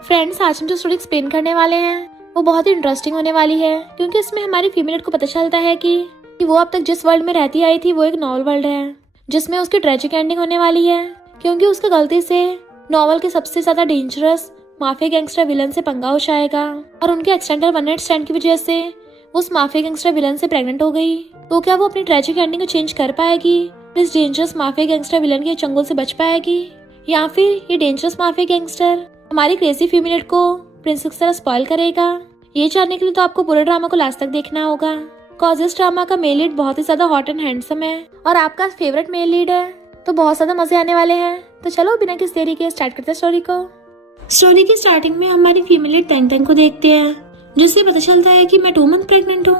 Friends, आज हम जो स्टोरी एक्सप्लेन करने वाले हैं वो बहुत ही इंटरेस्टिंग होने वाली है, क्योंकि इसमें हमारी फीमेल को पता चलता है कि वो अब तक जिस वर्ल्ड में रहती आई थी वो एक नॉवल वर्ल्ड है, जिसमें उसकी ट्रेजिक एंडिंग होने वाली है, क्योंकि उसका गलती से नॉवल के सबसे ज्यादा डेंजरस माफिया गैंगस्टर विलन से पंगा हो जाएगा और उनके एक्सीडेंटल वन नाइट स्टैंड की वजह से उस माफिया गैंगस्टर विलन से प्रेग्नेंट हो गई। तो क्या वो अपनी ट्रेजिक एंडिंग को चेंज कर पाएगी, इस डेंजरस माफिया गैंगस्टर विलन के चंगुल से बच पाएगी, या फिर ये डेंजरस माफिया गैंगस्टर हमारी क्रेजी फीमेल को प्रिंसेस की तरह स्पॉइल करेगा? ये जानने के लिए तो आपको पूरे ड्रामा को लास्ट तक देखना होगा, कॉज इस ड्रामा का मेल लीड बहुत ही ज्यादा हॉट एंड हैंडसम है और आपका फेवरेट मेल लीड है, तो बहुत ज्यादा मजे आने वाले हैं। तो चलो बिना किसी देरी के स्टार्ट करते हैं स्टोरी को। स्टोरी की स्टार्टिंग में हमारी फीमेल लीड तैंग तैंग को देखते हैं, जिससे पता चलता है कि मैं 2 मंथ प्रेग्नेंट हूँ।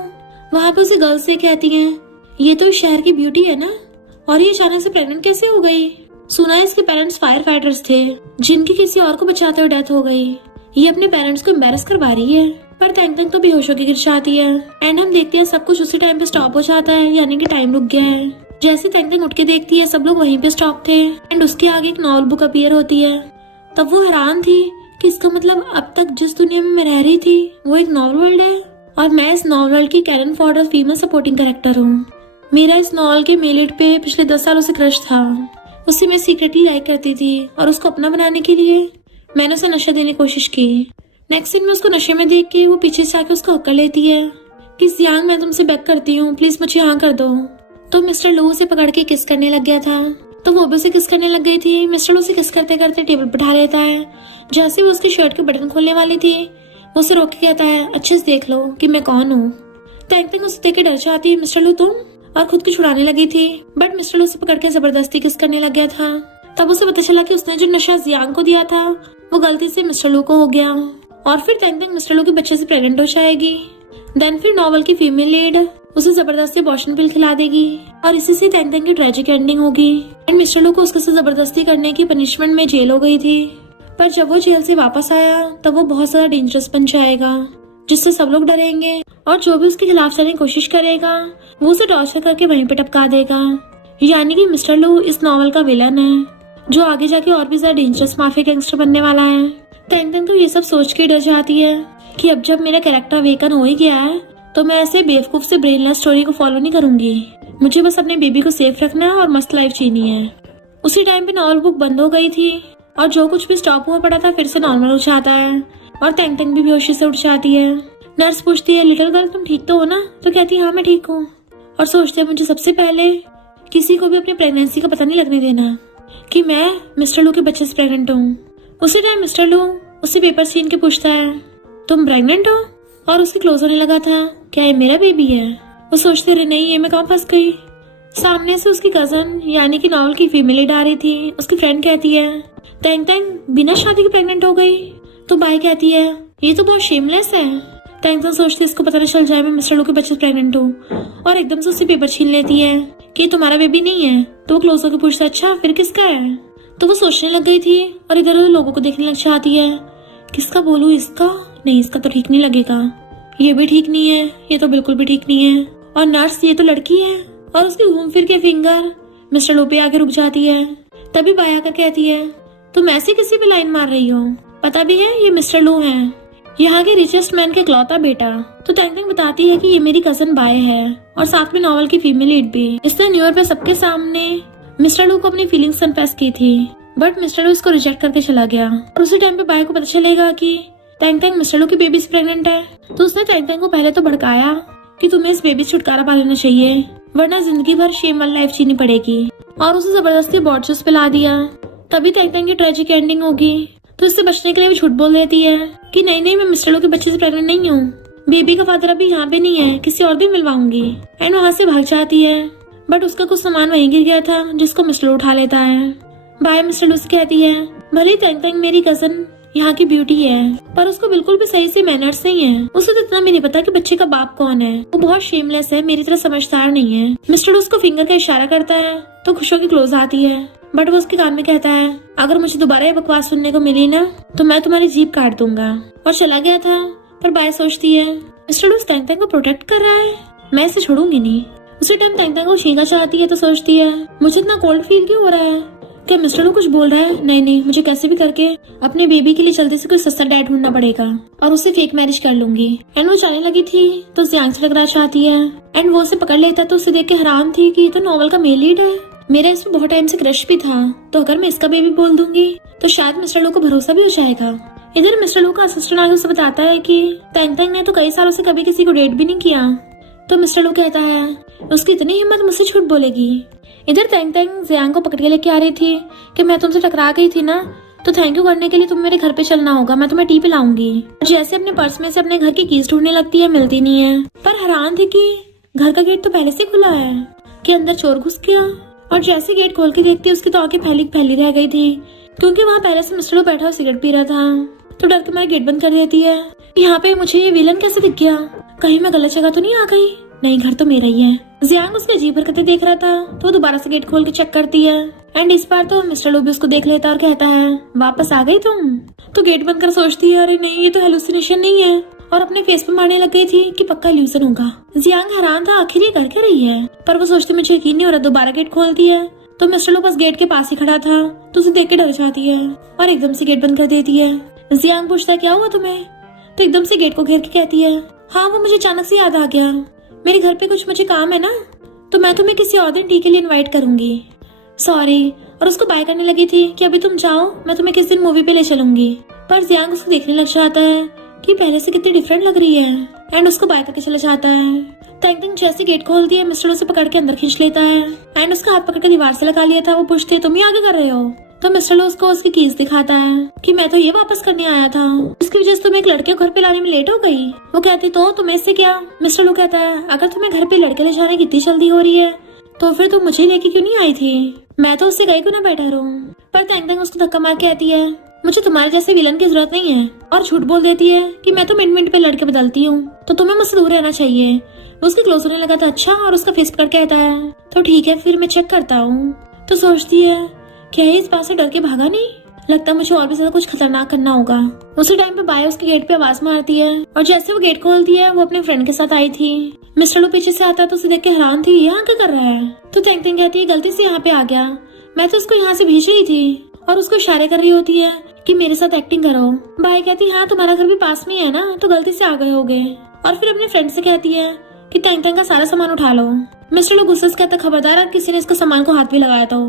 वहाँ पे उसे गर्ल्स से कहती हैं, ये तो इस शहर की ब्यूटी है ना, और ये अचानक से प्रेग्नेंट कैसे हो गई? सुना है इसके पेरेंट्स फायर फाइटर्स थे जिनकी किसी और को बचाते हुए डेथ हो गई। ये अपने पेरेंट्स को एम्बेरस करवा रही है। पर तैंग तैंग तो बेहोश होकर गिर जाती है एंड हम देखते हैं सब कुछ उसी टाइम पे स्टॉप हो जाता है, यानी कि टाइम रुक गया है। जैसे तैंग तैंग उठ के देखती है सब लोग वहीं पे स्टॉप थे एंड उसके आगे एक नॉवल बुक अपीयर होती है। तब वो हैरान थी कि इसका मतलब अब तक जिस दुनिया में मैं रह रही थी वो एक नॉवल वर्ल्ड है और मैं इस नॉवल वर्ल्ड की Karen Ford female supporting character हूँ। मेरा इस नॉवल के मेल लीड पे पिछले 10 सालों से क्रश था। उसे मैं सीक्रेटली लाइक करती थी और उसको अपना बनाने के लिए मैंने उसे नशा देने की कोशिश की। नेक्स्ट सीन में उसको नशे में देख के वो पीछे से आके उसको हक कर लेती है कि जियांग, मैं तुमसे बेग करती हूँ, प्लीज मुझे हाँ कर दो। तो मिस्टर लू उसे पकड़ के किस करने लग गया था, तो वो भी उसे किस करने लग गई थी। मिस्टर लू उसे किस करते करते टेबल पर बैठा लेता है। जैसे वो उसके शर्ट के बटन खोलने वाली थी वो उसे रोक के कहता है, अच्छे से देख लो कि मैं कौन हूँ। तैंग तैंग उसे देख के डर जाती है, मिस्टर लू तुम, और खुद को छुड़ाने लगी थी, बट मिस्टर लू उसे पकड़ के जबरदस्ती किस करने लग गया था। तब उसे पता चला कि उसने जो नशा जियांग को दिया था वो गलती से मिस्टर लू को हो गया और फिर तैंग तैंग मिस्टर लू के बच्चे से प्रेग्नेंट हो जाएगी। देन फिर नॉवल की फीमेल लीड उसे जबरदस्ती अबॉर्शन पिल खिला देगी और इसी से तैंग तैंग की ट्रेजिक एंडिंग होगी एंड मिस्टर लू को उसके साथ जबरदस्ती करने की पनिशमेंट में जेल हो गई थी। पर जब वो जेल से वापस आया तब वो बहुत ज्यादा डेंजरस बन जाएगा, जिससे सब लोग डरेंगे और जो भी उसके खिलाफ चलने की कोशिश करेगा वो उसे टॉर्चर करके वहीं पे टपका देगा। यानी कि मिस्टर लू इस नॉवल का विलन है, जो आगे जाके और भी ज्यादा डेंजरस माफिया गैंगस्टर बनने वाला है। तैंग तैंग तो ये सब सोच के डर जाती है कि अब जब मेरा कैरेक्टर अवेकन हो ही गया है तो मैं ऐसे बेवकूफ से ब्रेनलेस स्टोरी को फॉलो नहीं करूंगी। मुझे बस अपने बेबी को सेफ रखना है और मस्त लाइफ जीनी है। उसी टाइम पे नॉवल बुक बंद हो गई थी और जो कुछ भी स्टॉप हुआ पड़ा था फिर से नॉर्मल हो जाता है और तैंग तैंग भी बेहोशी से उठ जाती है। नर्स पूछती है, लिटिल गर्ल तुम ठीक तो हो ना? तो कहती है हाँ मैं ठीक हूँ, और सोचते हैं मुझे सबसे पहले किसी को भी अपनी प्रेगनेंसी का पता नहीं लगने देना कि मैं मिस्टर लू के बच्चे से प्रेग्नेंट हूँ। उसी टाइम मिस्टर लू उससे पेपर छीन के पूछता है, तुम प्रेग्नेंट हो? और उसके क्लोज होने लगा था, क्या ये मेरा बेबी है? वो सोचते रहे नहीं ये मैं कहाँ फंस गई। सामने से उसकी कजन यानी कि नॉवल की फीमेल लीड आ रही थी। उसकी फ्रेंड कहती है, तैंग तैंग बिना शादी के प्रेग्नेंट हो गई। तो बाई कहती है, ये तो बहुत शेमलेस है। तैंग तैंग सोचती है इसको पता न चल जाए मैं मिस्टर लू के बच्चे से प्रेग्नेंट हूँ, और एकदम से उससे पेपर छीन लेती है कि तुम्हारा बेबी नहीं है। तो वो क्लोज होकर पूछता है, अच्छा फिर किसका है? तो वो सोचने लग गई थी और इधर उधर लोगों को देखने लग जाती है, किसका बोलूं, इसका नहीं, इसका तो ठीक नहीं लगेगा, ये भी ठीक नहीं है, ये तो बिल्कुल भी ठीक नहीं है, और नर्स ये तो लड़की है। और उसकी घूम फिर के फिंगर मिस्टर लू पे आके रुक जाती है। तभी बाया आकर कहती है, तुम ऐसे किसी पे लाइन मार रही हो? पता भी है ये मिस्टर लू है, यहाँ के रिचेस्ट मैन के इकलौता बेटा। तो तैंग तैंग बताती है कि ये मेरी कजन बाय है और साथ में नॉवल की फीमेल लीड भी। इसने न्यू ईयर पे सबके सामने मिस्टर लू को अपनी फीलिंग्स कन्फेस की थी, बट मिस्टर लू इसको रिजेक्ट करके चला गया। और उसी टाइम पे बाय को पता चलेगा कि तैंग तैंग मिस्टर लू की बेबी से प्रेग्नेंट है। तो उसने तैंग तैंग को पहले तो भड़काया कि तुम्हें इस बेबी से छुटकारा पा लेना चाहिए वरना जिंदगी भर शेम वाली लाइफ जीनी पड़ेगी, और उसे जबरदस्ती अबॉर्शंस पिला दिया। तभी तैंग तैंग की ट्रेजिक एंडिंग होगी। तो इससे बचने के लिए भी झूठ बोल देती है कि नहीं नहीं मैं मिस्टर लू के बच्चे से प्रेग्नेंट नहीं हूँ, बेबी का फादर अभी यहाँ पे नहीं है, किसी और भी मिलवाऊंगी, एंड वहाँ से भाग जाती है। बट उसका कुछ सामान वहीं गिर गया था जिसको मिस्टर लू उठा लेता है। बाय मिस्टर लू से कहती है, भले तैंग तैंग मेरी कजन यहाँ की ब्यूटी है पर उसको बिल्कुल भी सही से मैनर्स नहीं है। उसे तो इतना भी नहीं पता कि बच्चे का बाप कौन है। वो बहुत शेमलेस है, मेरी तरह समझदार नहीं है। मिस्टर लू उसको फिंगर का इशारा करता है तो खुश होकर क्लोज आती है, बट वो उसके कान में कहता है, अगर मुझे दोबारा ये बकवास सुनने को मिली ना तो मैं तुम्हारी जीभ काट दूंगा, और चला गया था। पर बाय सोचती है, मिस्टर लू तैंग तैंग को प्रोटेक्ट कर रहा है, मैं इसे छोड़ूंगी नहीं। उसी टाइम तैंग तैंग को छींका चाहती है तो सोचती है, मुझे इतना कोल्ड फील क्यों हो रहा है? क्या मिस्टर लू कुछ बोल रहा है? नहीं नहीं, मुझे कैसे भी करके अपने बेबी के लिए जल्दी से कोई सस्ता डैड ढूंढना पड़ेगा और उससे फेक मैरिज कर लूंगी। एंड वो जाने लगी थी तो जियांग से टकराना चाहती है एंड वो उसे पकड़ लेता तो उसे देख के हैरान थी कि ये तो नॉवल का मेल लीड है। मेरा इसमें बहुत टाइम से क्रश भी था, तो अगर मैं इसका बेबी बोल दूंगी तो शायद मिस्टर लू को भरोसा भी हो जाएगा। इधर मिस्टर लू का असिस्टेंट आगे उसे बताता है कि तैंग तैंग ने तो कई सालों से कभी किसी को डेट भी नहीं किया। तो मिस्टर लू कहता है उसकी इतनी हिम्मत मुझसे झूठ बोलेगी। इधर तैंग तैंग जियांग को पकड़ के लेके आ रही थी कि मैं तुमसे टकरा गई थी ना, तो थैंक यू करने के लिए तुम्हें मेरे घर पे चलना होगा, मैं तुम्हें टी पिलाऊंगी। जैसे अपने पर्स में से अपने घर की कीज ढूंढने लगती है, मिलती नहीं है, पर हैरान थी कि घर का गेट तो पहले से खुला है कि अंदर चोर घुस गया। और जैसे गेट खोल के देखती उसकी तो आंखें फैली फैली रह गई थी क्योंकि वहाँ पहले से मिस्टर लू बैठा और सिगरेट पी रहा था। तो डर के मारे गेट बंद कर देती है। यहाँ पे मुझे ये विलन कैसे दिख गया? कहीं मैं गलत जगह तो नहीं आ गई? नहीं, घर तो मेरा ही है। जियांग उसके अजीब हरकतें देख रहा था तो दोबारा से गेट खोल के चेक करती है एंड इस बार तो मिस्टर लू भी उसको देख लेता और कहता है वापस आ गई तुम? तो गेट बंद कर सोचती है अरे नहीं, ये तो हेलुसिनेशन नहीं है, और अपने फेस पे मारने लग गई थी कि पक्का इल्यूजन होगा। जियांग हैरान था आखिर ये कर क्या रही है, पर वो सोचती मुझे यकीन नहीं हो रहा। दोबारा गेट खोलती है तो मिस्टर लू बस गेट के पास ही खड़ा था तो उसे देख के डर जाती है और एकदम से गेट बंद कर देती है। जियांग पूछता है क्या हुआ तुम्हें? तो एकदम से गेट को घेर के कहती है हाँ वो मुझे अचानक से याद आ गया, मेरे घर पे कुछ मुझे काम है ना, तो मैं तुम्हें किसी और दिन टी के लिए इनवाइट करूंगी, सॉरी। और उसको बाय करने लगी थी कि अभी तुम जाओ, मैं तुम्हें किस दिन मूवी पे ले चलूंगी। पर जियांग उसको देखने लग जाता है कि पहले से कितनी डिफरेंट लग रही है एंड उसको बाय करके चला जाता है। तैंग तैंग जैसे गेट खोलती है मिस्टर उसे पकड़ के अंदर खींच लेता है एंड उसका हाथ पकड़ के दीवार से लगा लिया था। वो पूछते तुम ही आगे कर रहे हो? तो मिस्टर लू उसको उसकी कीज दिखाता है कि मैं तो ये वापस करने आया था, इसकी वजह से तुम एक लड़के को घर पे लाने में लेट हो गई। वो कहती तो तुम्हें इससे क्या? मिस्टर लू कहता है अगर तुम्हें घर पे लड़के ले जाने की इतनी जल्दी हो रही है तो फिर तुम मुझे लेके क्यों नहीं आई थी? मैं तो उससे गई क्यों ना बैठा रहूं। पर तैंग तैंग उसको धक्का मार के कहती है मुझे तुम्हारे जैसे विलन की जरूरत नहीं है, और झूठ बोल देती है कि मैं तो मिनट मिनट पे लड़के बदलती हूँ, तो तुम्हें मुझसे दूर रहना चाहिए। वो उसके क्लोज होने लगा था अच्छा, और उसका फेस पकड़ कहता है तो ठीक है फिर मैं चेक करता हूँ। तो सोचती है क्या इस बात से डर के भागा नहीं, लगता मुझे और भी ज्यादा कुछ खतरनाक करना होगा। उसी टाइम पे बाय उसके गेट पे आवाज मारती है और जैसे वो गेट खोलती है वो अपने फ्रेंड के साथ आई थी। मिस्टर लू पीछे से आता है तो उसे देख के हैरान थी यहाँ क्या कर रहा है। तो तैंग तैंग कहती है गलती से यहाँ पे आ गया, मैं तो उसको यहाँ से भेज रही थी, और उसको इशारे कर रही होती है कि मेरे साथ एक्टिंग करो। बाय कहती हाँ तुम्हारा घर भी पास में है ना, तो गलती से आ गए होगे। और फिर अपने फ्रेंड से कहती है कि तैंग तैंग का सारा सामान उठा लो। मिस्टर लू गुस्से से कहता खबरदार अगर किसी ने इसका सामान को हाथ भी लगाया तो।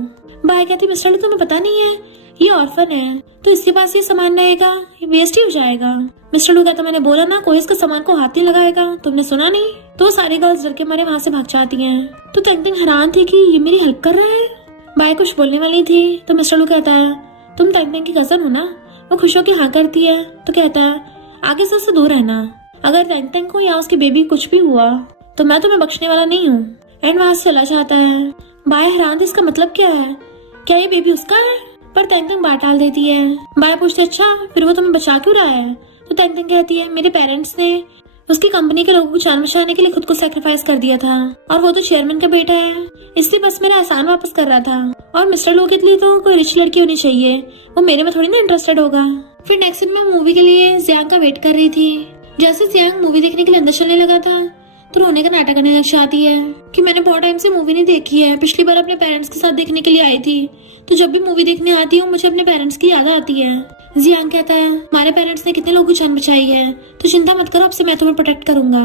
बाय कहती मिस्टर लू तुम्हें पता नहीं है ये ऑर्फन है, तो इसके पास ये सामान रहेगा, ये वेस्ट ही हो जाएगा। मिस्टर लू कहता मैंने बोला ना कोई इसका सामान को हाथ नहीं लगाएगा, तुमने सुना नहीं? तो सारी गर्ल्स डर के मारे वहाँ से भाग जाती हैं। तो तैंग तैंग हैरान थी कि ये मेरी हेल्प कर रहा है। बाय कुछ बोलने वाली थी तो मिस्टर लू कहता है तुम तैंग तैंग की कजन हो ना? वो खुश होकर हाँ करती है तो कहता है आगे से उससे दूर रहना, अगर तैंग तैंग को या उसके बेबी कुछ भी हुआ तो मैं तुम्हें बख्शने वाला नहीं हूँ। एंड वहाँ से चला जाता है। बाय हैरान थी इसका मतलब क्या है, क्या ये बेबी उसका है? पर तैंग तैंग बात टाल देती है। बाय पूछते अच्छा फिर वो तुम्हें बचा क्यों रहा है? तो तैंग तैंग कहती है मेरे पेरेंट्स ने उसकी कंपनी के लोगों को जान बचाने के लिए खुद को सैक्रिफाइस कर दिया था, और वो तो चेयरमैन का बेटा है, इसलिए बस मेरा एहसान वापस कर रहा था। और मिस्टर लू के लिए तो कोई रिच लड़की होनी चाहिए, वो मेरे में थोड़ी ना इंटरेस्टेड होगा। फिर नेक्स्ट दिन में मूवी के लिए जियांग का वेट कर रही थी। जैसे जियांग मूवी देखने के लिए अंदर चलने लगा था तो रोने का नाटक करने लग जाती है कि मैंने बहुत टाइम से मूवी नहीं देखी है, पिछली बार अपने पेरेंट्स के साथ देखने के लिए आई थी, तो जब भी मूवी देखने आती हूँ मुझे अपने पेरेंट्स की याद आती है। जियांग कहता है हमारे पेरेंट्स ने कितने लोगों की जान बचाई है, तो चिंता मत करो, अब से मैं तुम्हें प्रोटेक्ट करूंगा।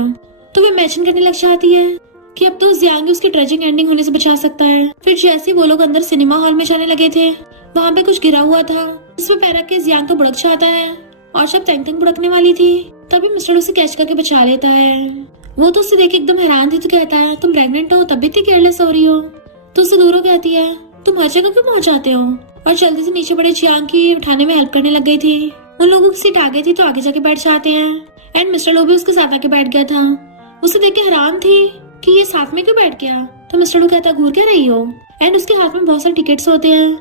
तो वो इमेजिन करने लग जाती है कि अब तो जियांग उसकी ट्रेजिक एंडिंग होने से बचा सकता है। फिर जैसे वो लोग अंदर सिनेमा हॉल में जाने लगे थे वहाँ पे कुछ गिरा हुआ था, जिसमें पैर रख के जियांग तो बुड़क जाता है, और जब तैंग तैंग बुड़कने वाली थी तभी मिस्टर उसे कैच करके बचा लेता है। वो तो उसे देख के एकदम हैरान थी तो कहता है तुम प्रेग्नेंट हो तब भी इतनी केयरलेस हो रही हो। तो उससे दूर हो कहती है तुम हर जगह क्यों पहुंच जाते हो, और जल्दी से नीचे पड़े जियांग की उठाने में हेल्प करने लग गई थी। उन लोगों की सीट आगे थी तो आगे जाके बैठ जाते हैं एंड मिस्टर लू भी उसके साथ आके बैठ गया था। उसे देख के हैरान थी कि ये साथ में क्यों बैठ गया। तो मिस्टर लू कहता घूर क्या रही हो, एंड उसके हाथ में बहुत सारे टिकट्स होते हैं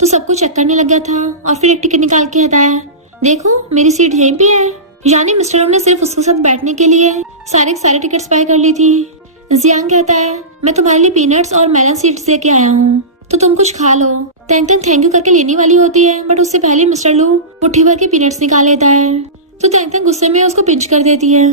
तो सबको चेक करने लग गया था, और फिर एक टिकट निकाल के कहता है देखो मेरी सीट यहीं पे है। यानी मिस्टर लू ने सिर्फ उसके साथ बैठने के लिए सारे टिकट्स बाय कर ली थी। जियांग कहता है मैं तुम्हारे लिए पीनट्स और मेलन सीड्स लेके आया हूँ, तो तुम कुछ खा लो। तैंग तैंग थैंक यू करके लेने वाली होती है, बट उससे पहले मिस्टर लू मुट्ठी भर के पीनट्स निकाल लेता है। तो तैंग तैंग गुस्से में उसको पिंच कर देती है।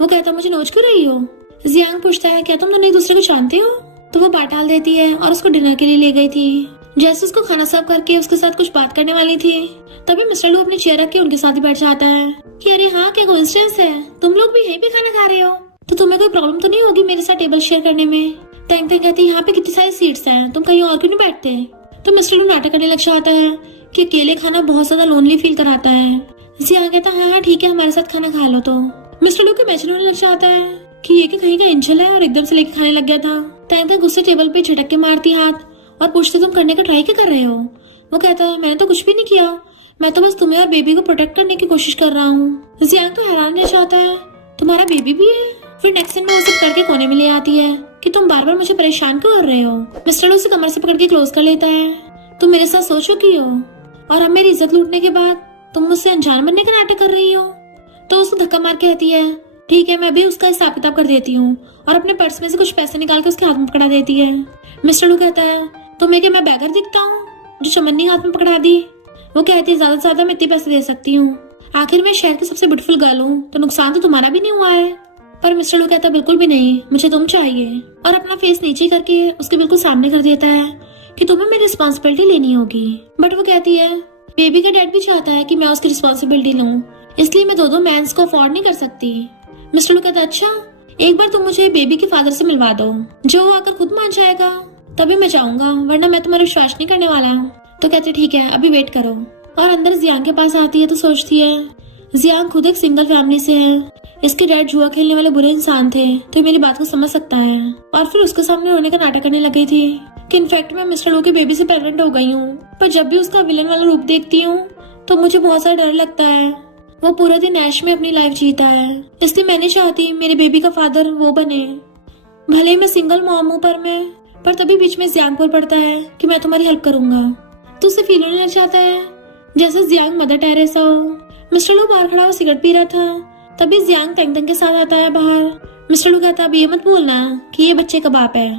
वो कहता मुझे नोच क्यों रही हो। जियांग पूछता है क्या तुम दोनों एक दूसरे को जानते हो। तो वो बात टाल देती है और उसको डिनर के लिए ले गई थी। जैसे उसको खाना सर्व करके उसके साथ कुछ बात करने वाली थी, तभी मिस्टर लू अपनी चेयर रख के उनके साथ ही बैठ जाता है कि अरे हाँ, क्या कोइंसिडेंस है, तुम लोग भी यहीं पे खाना खा रहे हो, तो तुम्हें कोई प्रॉब्लम तो नहीं होगी मेरे साथ टेबल शेयर करने में। तैंग तैंग कहती है यहाँ पे कितनी सारी सीट्स हैं, तुम कहीं और क्यों नहीं बैठते। तो मिस्टर लू नाटक करने लग जाता है कि अकेले खाना बहुत ज्यादा लोनली फील कराता है। जियांग कहता है हाँ ठीक है, हमारे साथ खाना खा लो। तो मिस्टर लू के इमेजिन होने लग जाता है कि ये कि कहीं का एंजल है और एकदम से लेके खाने लग गया था। तैंग तैंग गुस्से टेबल पे झटक के मारती हाथ और पूछते तुम करने का ट्राई क्या कर रहे हो। वो कहता है मैंने तो कुछ भी नहीं किया, मैं तो बस तुम्हें और बेबी को प्रोटेक्ट करने की कोशिश कर रहा हूँ। जियांग तो हैरान रह जाता है तुम्हारा बेबी भी है। फिर नेक्स्ट सीन में उसे पकड़ के कोने में ले आती है कि तुम बार बार मुझे परेशान क्यों कर रहे हो। मिस्टर लू उसे कमर से पकड़ के क्लोज कर लेता है। तुम मेरे साथ सो चुकी हो और अब मेरी इज्जत लूटने के बाद तुम मुझसे अनजान बनने का नाटक कर रही हो। तो उसे धक्का मार के कहती है ठीक है, मैं भी उसका हिसाब किताब कर देती हूँ, और अपने पर्स में से कुछ पैसे निकाल के उसके हाथ में पकड़ा देती है। मिस्टर लू कहता है तुम्हें क्या मैं बैगर दिखता हूँ जो चमन्नी हाथ में पकड़ा दी। वो कहती है ज्यादा से ज्यादा मैं इतने पैसे दे सकती हूँ, आखिर मैं शहर की सबसे ब्यूटीफुल गर्ल हूँ, तो नुकसान तो तुम्हारा भी नहीं हुआ है। पर मिस्टर लू कहता बिल्कुल भी नहीं, मुझे तुम चाहिए, और अपना फेस नीचे करके उसके बिल्कुल सामने कर देता है कि तुम्हें मेरी रिस्पॉन्सिबिलिटी लेनी होगी। बट वो कहती है बेबी का डैड भी चाहता है कि मैं उसकी रिस्पॉन्सिबिलिटी लूं, इसलिए मैं दो मैंस को अफोर्ड नहीं कर सकती। मिस्टर लू कहता अच्छा, एक बार तुम मुझे बेबी के फादर से मिलवा दो, जो आकर खुद मान जाएगा तभी मैं जाऊंगा, वरना मैं तुम्हारा विश्वास नहीं करने वाला। तो कहते ठीक है, अभी वेट करो। और अंदर जियांग के पास आती है तो सोचती है जियांग खुद एक सिंगल फैमिली से है, इसके डैड जुआ खेलने वाले बुरे इंसान थे, तो मेरी बात को समझ सकता है। और फिर उसके सामने रोने का नाटक करने लगी थी कि इनफैक्ट मैं मिस्टर लू के बेबी से प्रेग्नेंट हो गई हूँ, पर जब भी उसका विलन वाला रूप देखती हूँ तो मुझे बहुत सारा डर लगता है। वो पूरा दिन ऐश में अपनी लाइफ जीता है, इसलिए मैं नहीं चाहती मेरे बेबी का फादर वो बने। भले ही मैं सिंगल मॉम हूँ पर तभी बीच में जियांग बोल पड़ता है कि मैं तुम्हारी हेल्प करूंगा। तो उसे फील होने लग जाता है जैसे जियांग मदर टेरेसा हो। मिस्टर लू बाहर खड़ा हो सिगरेट पी रहा था, तभी जियांग तैंग तैंग के साथ आता है बाहर। मिस्टर लू कहता अब ये मत बोलना कि ये बच्चे का बाप है।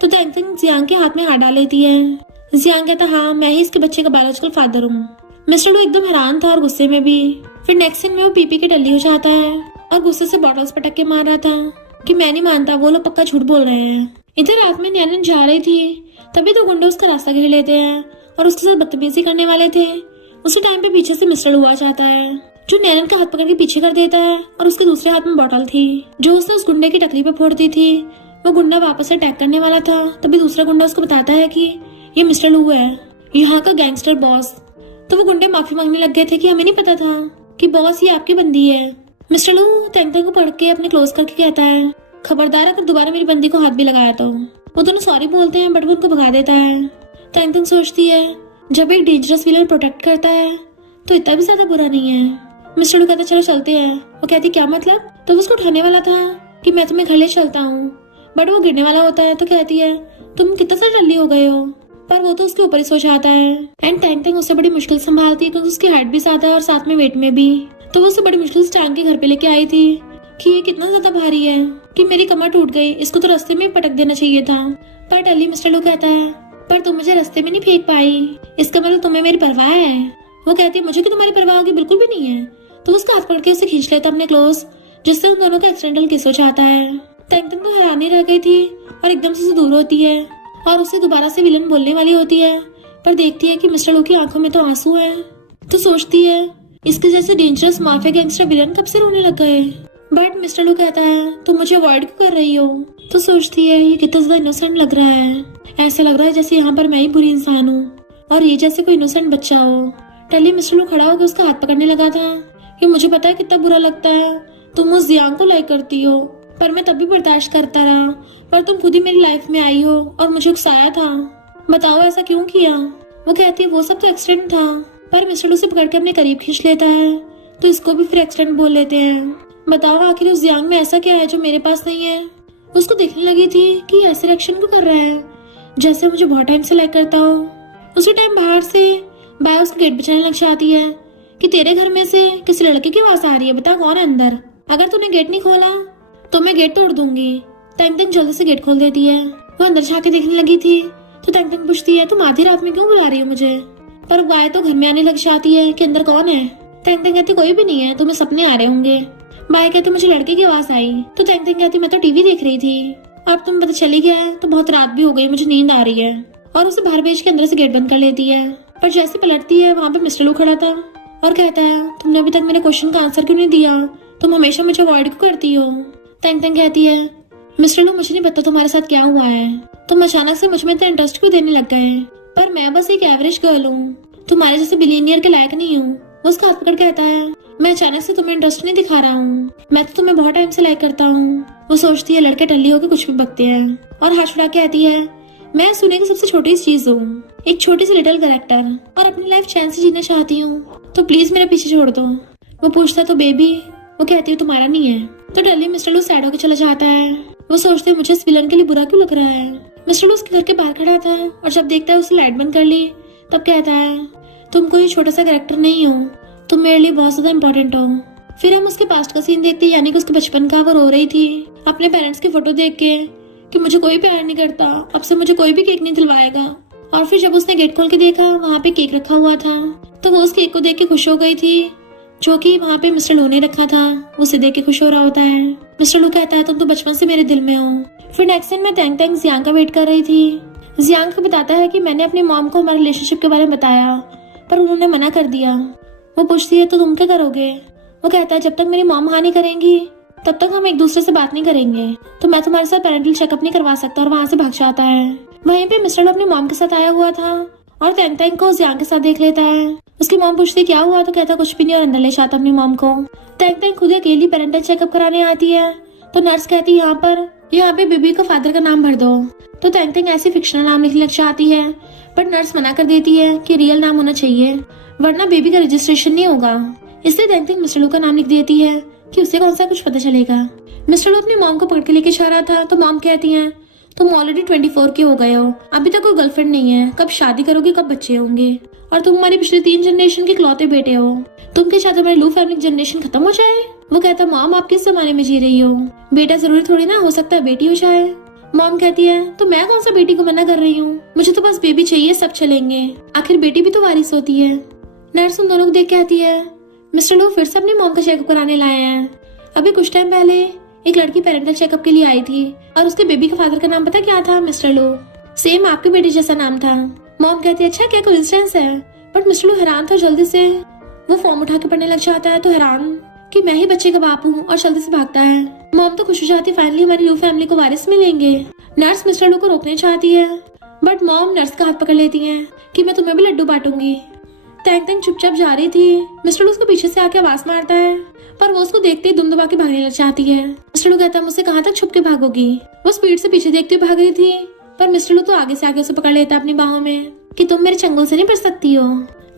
तो तैंग तैंग जियांग के हाथ में हाथ डाल लेती है। जियांग कहता हाँ, मैं ही इसके बच्चे का बायोलॉजिकल फादर हूँ। मिस्टर लू एकदम हैरान था और गुस्से में भी। फिर नेक्स्ट सीन में वो पीपी के टल्ली हो जाता है और गुस्से से बॉटल्स पटक के मार रहा था कि मैं नहीं मानता, वो लोग पक्का झूठ बोल रहे हैं। इधर रात में नैनन जा रही थी, तभी दो गुंडे उसका रास्ता घेर लेते हैं और उसके साथ बदतमीजी करने वाले थे। उसी टाइम पे पीछे से मिस्टर लू आ जाता है, जो नैनन का हाथ पकड़ के पीछे कर देता है, और उसके दूसरे हाथ में बॉटल थी जो उसने उस गुंडे की टकली पे फोड़ दी थी। वो गुंडा वापस से अटैक करने वाला था, तभी दूसरा गुंडा उसको बताता है कि ये मिस्टर लू है, यहाँ का गैंगस्टर बॉस। तो वो गुंडे माफी मांगने लग गए थे कि हमें नहीं पता था कि बॉस ये आपकी बंदी है। मिस्टर लू तैंग तैंग को पढ़ के अपने क्लोज करके कहता है खबरदार अगर दोबारा मेरी बंदी को हाथ भी लगाया तो। वो दोनों सॉरी बोलते हैं बट वो उनको भगा देता है। तैंग तैंग सोचती है जब एक डेंजरस विलन प्रोटेक्ट करता है तो इतना भी ज्यादा बुरा नहीं है। मिस्टर लू कहता चलो चलते हैं। वो कहती क्या मतलब। तो वो उसको उठाने वाला था कि मैं तुम्हें घर ले चलता हूँ, बट वो गिरने वाला होता है तो कहती है तुम कितना सा जल्दी हो गए हो, पर वो तो उसके ऊपर ही सो जाता है। एंड तैंग तैंग उससे बड़ी मुश्किल संभालती है क्योंकि उसकी हाइट भी ज्यादा है और साथ में वेट में भी। तो वो उससे बड़ी मुश्किल से टांग के घर पे लेके आई थी कि ये कितना ज्यादा भारी है कि मेरी कमर टूट गई, इसको तो रास्ते में पटक देना चाहिए था। पर टली मिस्टर लू कहता है पर तुम मुझे रास्ते में नहीं फेंक पाई, इसका मतलब तुम्हें मेरी परवाह है। वो कहती है मुझे कि तुम्हारी परवाह होगी, बिल्कुल भी नहीं है। तो उसका हाथ पकड़ के उसे खींच लेता अपने क्लोज, जिससे उन दोनों का एक्सीडेंटल किस हो जाता है। तैंग तैंग तो हैरानी रह गई थी और एकदम से दूर होती है और उससे दोबारा से विलन बोलने वाली होती है, पर देखती है कि मिस्टर लू की आंखों में तो आंसू है। तो सोचती है इसके जैसे डेंजरस माफिया गैंगस्टर विलन कब से रोने लग गए। बट मिस्टर लू कहता है तुम मुझे अवॉइड क्यों कर रही हो। तो सोचती है ये कितना ज्यादा इनोसेंट लग रहा है, ऐसा लग रहा है जैसे यहाँ पर मैं ही बुरी इंसान हूँ और ये जैसे कोई इनोसेंट बच्चा हो। टली मिस्टर लू खड़ा होकर उसका हाथ पकड़ने लगा था कि मुझे पता है कितना बुरा लगता है, तुम उस जियांग को लाइक करती हो, पर मैं तब भी बर्दाश्त करता रहा, पर तुम खुद ही मेरी लाइफ में आई हो और मुझे उकसाया था, बताओ ऐसा क्यों किया। वो कहती है वो सब तो एक्सीडेंट था। पर मिस्टर लू से पकड़ के अपने करीब खींच लेता है तो इसको भी फिर एक्सीडेंट बोल लेते हैं। बताओ आखिर उस जियांग में ऐसा क्या है जो मेरे पास नहीं है। उसको देखने लगी थी कि ऐसे रिएक्शन क्यों कर रहा है जैसे मुझे बहुत टाइम से लाइक करता हो। उसी टाइम बाहर से बाय उसको गेट बजाने लग जाती है कि तेरे घर में से किसी लड़के की आवाज आ रही है, बता कौन है अंदर, अगर तूने गेट नहीं खोला तो मैं गेट तोड़ दूंगी। तैंग तैंग जल्दी से गेट खोल देती है। वो अंदर जाके देखने लगी थी तो तैंग तैंग पूछती है तुम आधी रात में क्यों बुला रही हो मुझे। पर बाय तो घर में आने लग जाती है कि अंदर कौन है। तैंग तैंग कहती कोई भी नहीं है, तुम्हें सपने आ रहे होंगे। बाय कहती मुझे लड़के की आवाज आई। तो तैंग तैंग कहती मैं तो टीवी देख रही थी, अब तुम पता चली गया है तो बहुत रात भी हो गई, मुझे नींद आ रही है। और उसे बाहर भेज के अंदर से गेट बंद कर लेती है। पर जैसे पलटती है वहाँ पे मिस्टर लू खड़ा था और कहता है, तुमने अभी तक मेरे क्वेश्चन का आंसर क्यों नहीं दिया? तुम हमेशा मुझे अवॉइड क्यों करती हो? तैंग तैंग कहती है, मिस्टर लू मुझे नहीं पता तुम्हारे साथ क्या हुआ है, तुम अचानक से मुझ में इतना इंटरेस्ट क्यों देने लग गए? पर मैं बस एक एवरेज गर्ल हूँ, तुम्हारे जैसे बिलियनियर के लायक नहीं हूँ। वो उसका हाथ पकड़ कहता है, मैं अचानक से तुम्हें इंटरेस्ट नहीं दिखा रहा हूँ, मैं तो तुम्हें बहुत टाइम से लाइक करता हूँ। वो सोचती है लड़के टल्ली होकर कुछ भी बकते हैं और हाथ छुड़ा के कहती है, मैं सुने की सबसे छोटी सी चीज हूँ, एक छोटी सी लिटिल कैरेक्टर, और अपनी लाइफ चैन से जीना चाहती हूँ, तो प्लीज मेरे पीछे छोड़ दो। वो पूछता तो बेबी? वो कहती है तुम्हारा नहीं है। तो टल्ली मिस्टर लू सैड होकर चला जाता है। वो सोचते मुझे इस विलन के लिए बुरा क्यों लग रहा है। मिस्टर लू उसके घर के बाहर खड़ा था और जब देखता है उसने लाइट बंद कर ली तब कहता है, तुम कोई छोटा सा कैरेक्टर नहीं हो, तुम मेरे लिए बहुत ज्यादा इम्पोर्टेंट हो। फिर हम उसके पास्ट का सीन देखते, यानी कि उसके बचपन का। वो रो रही थी अपने पेरेंट्स की फोटो देख के कि मुझे कोई प्यार नहीं करता, अब से मुझे कोई भी केक नहीं दिलवाएगा। और फिर जब उसने गेट खोल के देखा वहाँ पे केक रखा हुआ था तो वो उस केक को देख के खुश हो गई थी, जो कि वहाँ पे मिस्टर लू ने रखा था। उसे देख के खुश हो रहा होता है। मिस्टर लू कहता है, तुम तो बचपन से मेरे दिल में हो। फिर नेक्स्ट दिन मैं तैंग तैंग जियांग का वेट कर रही थी। जियांग को बताता है कि मैंने अपनी मॉम को हमारे रिलेशनशिप के बारे में बताया पर उन्होंने मना कर दिया। वो पूछती है, तो तुम क्या करोगे? वो कहता है, जब तक मेरी मॉम हाँ नहीं करेंगी तब तक हम एक दूसरे से बात नहीं करेंगे, तो मैं तुम्हारे साथ पेरेंटल चेकअप नहीं करवा सकता। और वहाँ से भाग जाता है। वहीं पे मिस्टर लू अपनी मॉम के साथ आया हुआ था और तैंग तैंग को जियांग के साथ देख लेता है। उसकी मॉम पूछती क्या हुआ तो कहता कुछ भी नहीं और अंदर ले जाता अपनी मॉम को। तैंग तैंग खुद अकेली पेरेंटल चेकअप कराने आती है तो नर्स कहती है, यहाँ पे बेबी का फादर का नाम भर दो। तो तैंग तैंग ऐसी फिक्शनल नाम लिखने लग जाती है बट नर्स मना कर देती है कि रियल नाम होना चाहिए वरना बेबी का रजिस्ट्रेशन नहीं होगा। इसलिए तैंग तैंग मिस्टर लू का नाम लिख देती है कि उससे कौन सा कुछ पता चलेगा। मिस्टर लू अपनी मॉम को पकड़ के लेके जा रहा था तो मॉम कहती है, तुम ऑलरेडी 24 के हो गए हो, अभी तक कोई गर्लफ्रेंड नहीं है, कब शादी करोगे, कब बच्चे होंगे, और तुम हमारी पिछले 3 जनरेशन के इकलौते बेटे हो, तुम क्या चाहते हो हमारी लू फैमिली जनरेशन खत्म हो जाए? वो कहता, मॉम आप किस जमाने में जी रही हो, बेटा जरूरी थोड़ी ना, हो सकता है बेटी हो जाए। मॉम कहती है, तो मैं कौन सा बेटी को मना कर रही हूँ, मुझे तो बस बेबी चाहिए, सब चलेंगे, आखिर बेटी भी तो वारिस होती है। नर्स उन दोनों को देख कहती है, मिस्टर लू फिर से अपनी मॉम का चेकअप कराने लाए हैं। अभी कुछ टाइम पहले एक लड़की पेरेंटल चेकअप के लिए आई थी और उसके बेबी के फादर का नाम पता क्या था? मिस्टर लू। सेम आपके बेटे जैसा नाम था। मॉम कहती है, अच्छा क्या कोइंसिडेंस है। बट मिस्टर लू हैरान था। जल्दी से वो फॉर्म उठा के पढ़ने लग जाता है तो हैरान कि मैं ही बच्चे का बाप हूँ और जल्दी से भागता है। मॉम तो खुश हो जाती है, फाइनली हमारी लू फैमिली को वारिस मिलेंगे। नर्स मिस्टर लू को रोकने चाहती है बट मॉम नर्स का हाथ पकड़ लेती है कि मैं तुम्हें भी लड्डू बांटूंगी। तैंग तैंग चुपचाप जा रही थी। मिस्टर लू उसको पीछे से आके आवाज मारता है पर वो उसको देखते ही दुम दबा के भागने लग जाती है। मिस्टर लू कहता है, मुझसे कहाँ तक छुप के भागोगी। वो स्पीड से पीछे देखते हुए भाग रही थी पर मिस्टर लू तो आगे से आगे उसे पकड़ लेता है अपनी बाहों में कि तुम मेरे चंगुल से नहीं बच सकती हो।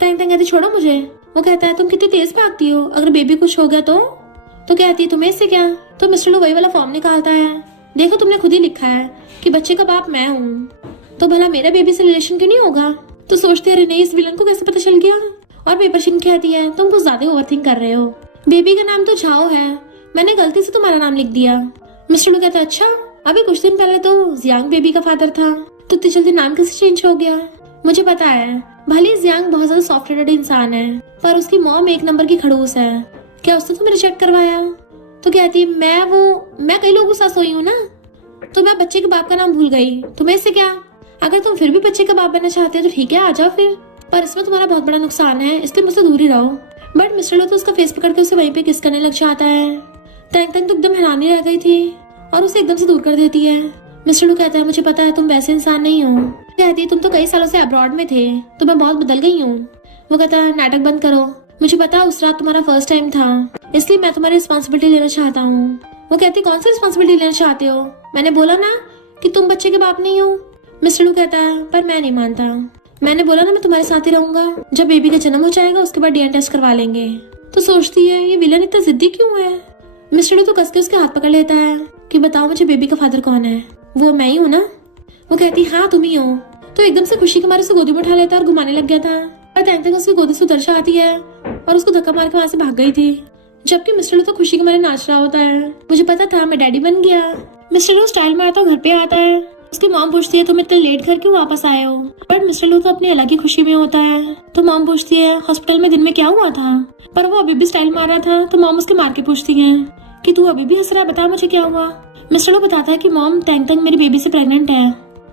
तैंग तैंग कहती, छोड़ो मुझे। वो कहता है, तुम कितनी तेज भागती हो, अगर बेबी कुछ हो गया तो कहती है, तुम्हें इससे क्या। तो मिस्टर लू वही वाला फॉर्म निकालता है, देखो तुमने खुद ही लिखा है कि बच्चे का बाप मैं हूँ, तो भला मेरा बेबी से रिलेशन क्यों नहीं होगा। तो सोचते अरे नहीं, इस विलन को कैसे पता चल गया। और पेपर शिन कहती है, तुम कुछ ज्यादा ओवरथिंक कर रहे हो, बेबी का नाम तो झाओ है, मैंने गलती से तुम्हारा नाम लिख दिया। मिस्टर लू कहता, अच्छा अभी कुछ दिन पहले तो जियांग बेबी का फादर था, तो इतनी जल्दी नाम कैसे चेंज हो गया। मुझे पता है भले जियांग बहुत ज्यादा सॉफ्ट हार्टेड इंसान है पर उसकी मॉम एक नंबर की खड़ूस है, क्या उसने तुम्हें रिजेक्ट करवाया। तो कहती है, मैं कई लोगों के साथ सोई हूँ ना, तो मैं बच्चे के बाप का नाम भूल गई, तुम्हें इससे क्या। अगर तुम फिर भी बच्चे का बाप बनना चाहते हो तो ठीक है, आ जाओ फिर, पर इसमें तुम्हारा बहुत बड़ा नुकसान है, इसलिए मुझसे दूर ही रहो। बट मिस्टर लू तो उसका फेस पकड़ के उसे वहीं पे किस करने लग जाता है। तैंग तैंग तो एकदम हैरान रह गई थी और उसे एकदम से दूर कर देती है। मिस्टर लू कहता है, मुझे पता है तुम वैसे इंसान नहीं हो। कहती है, तुम तो कई सालों से अब्रॉड में थे तो मैं बहुत बदल गई हूँ। वो कहता है, नाटक बंद करो, मुझे पता उस रात तुम्हारा फर्स्ट टाइम था, इसलिए मैं तुम्हारी रिस्पॉन्सिबिलिटी लेना चाहता हूँ। वो कहती, कौन सी रिस्पॉन्सिबिलिटी लेना चाहते हो, मैंने बोला ना कि तुम बच्चे के बाप नहीं हो। मिस्टर लू कहता है, पर मैं नहीं मानता, मैंने बोला ना मैं तुम्हारे साथ ही रहूंगा, जब बेबी का जन्म हो जाएगा उसके बाद डीएनए टेस्ट करवा लेंगे। तो सोचती है ये विलन इतना जिद्दी क्यों है। मिस्टर लू तो कस के उसके हाथ पकड़ लेता है कि बताओ मुझे बेबी का फादर कौन है। वो मैं ही हूँ ना। वो कहती, हाँ तुम ही हो। तो एकदम से खुशी के मारे उसे गोदी में उठा लेता है और घुमाने लग गया था। और तैंग तैंग उसकी गोदी से उतर जाती है और उसको धक्का मार के वहां से भाग गई थी, जबकि मिस्टर लू तो खुशी के मारे नाच रहा होता है, मुझे पता था मैं डैडी बन गया। मिस्टर लू स्टाइल मारता घर पे आता है। उसकी मॉम पूछती है, तुम इतने लेट घर क्यों वापस आए हो। बट मिस्टर लू तो अपनी अलग ही खुशी में होता है। तो मॉम पूछती है, हॉस्पिटल में दिन में क्या हुआ था। पर वो अभी भी स्टाइल मार रहा था। तो मॉम उसके मार के पूछती है कि तू अभी भी हंस रहा है, बता मुझे क्या हुआ। मिस्टर लू बताता है कि मॉम, तैंग तैंग मेरी बेबी से प्रेग्नेंट है।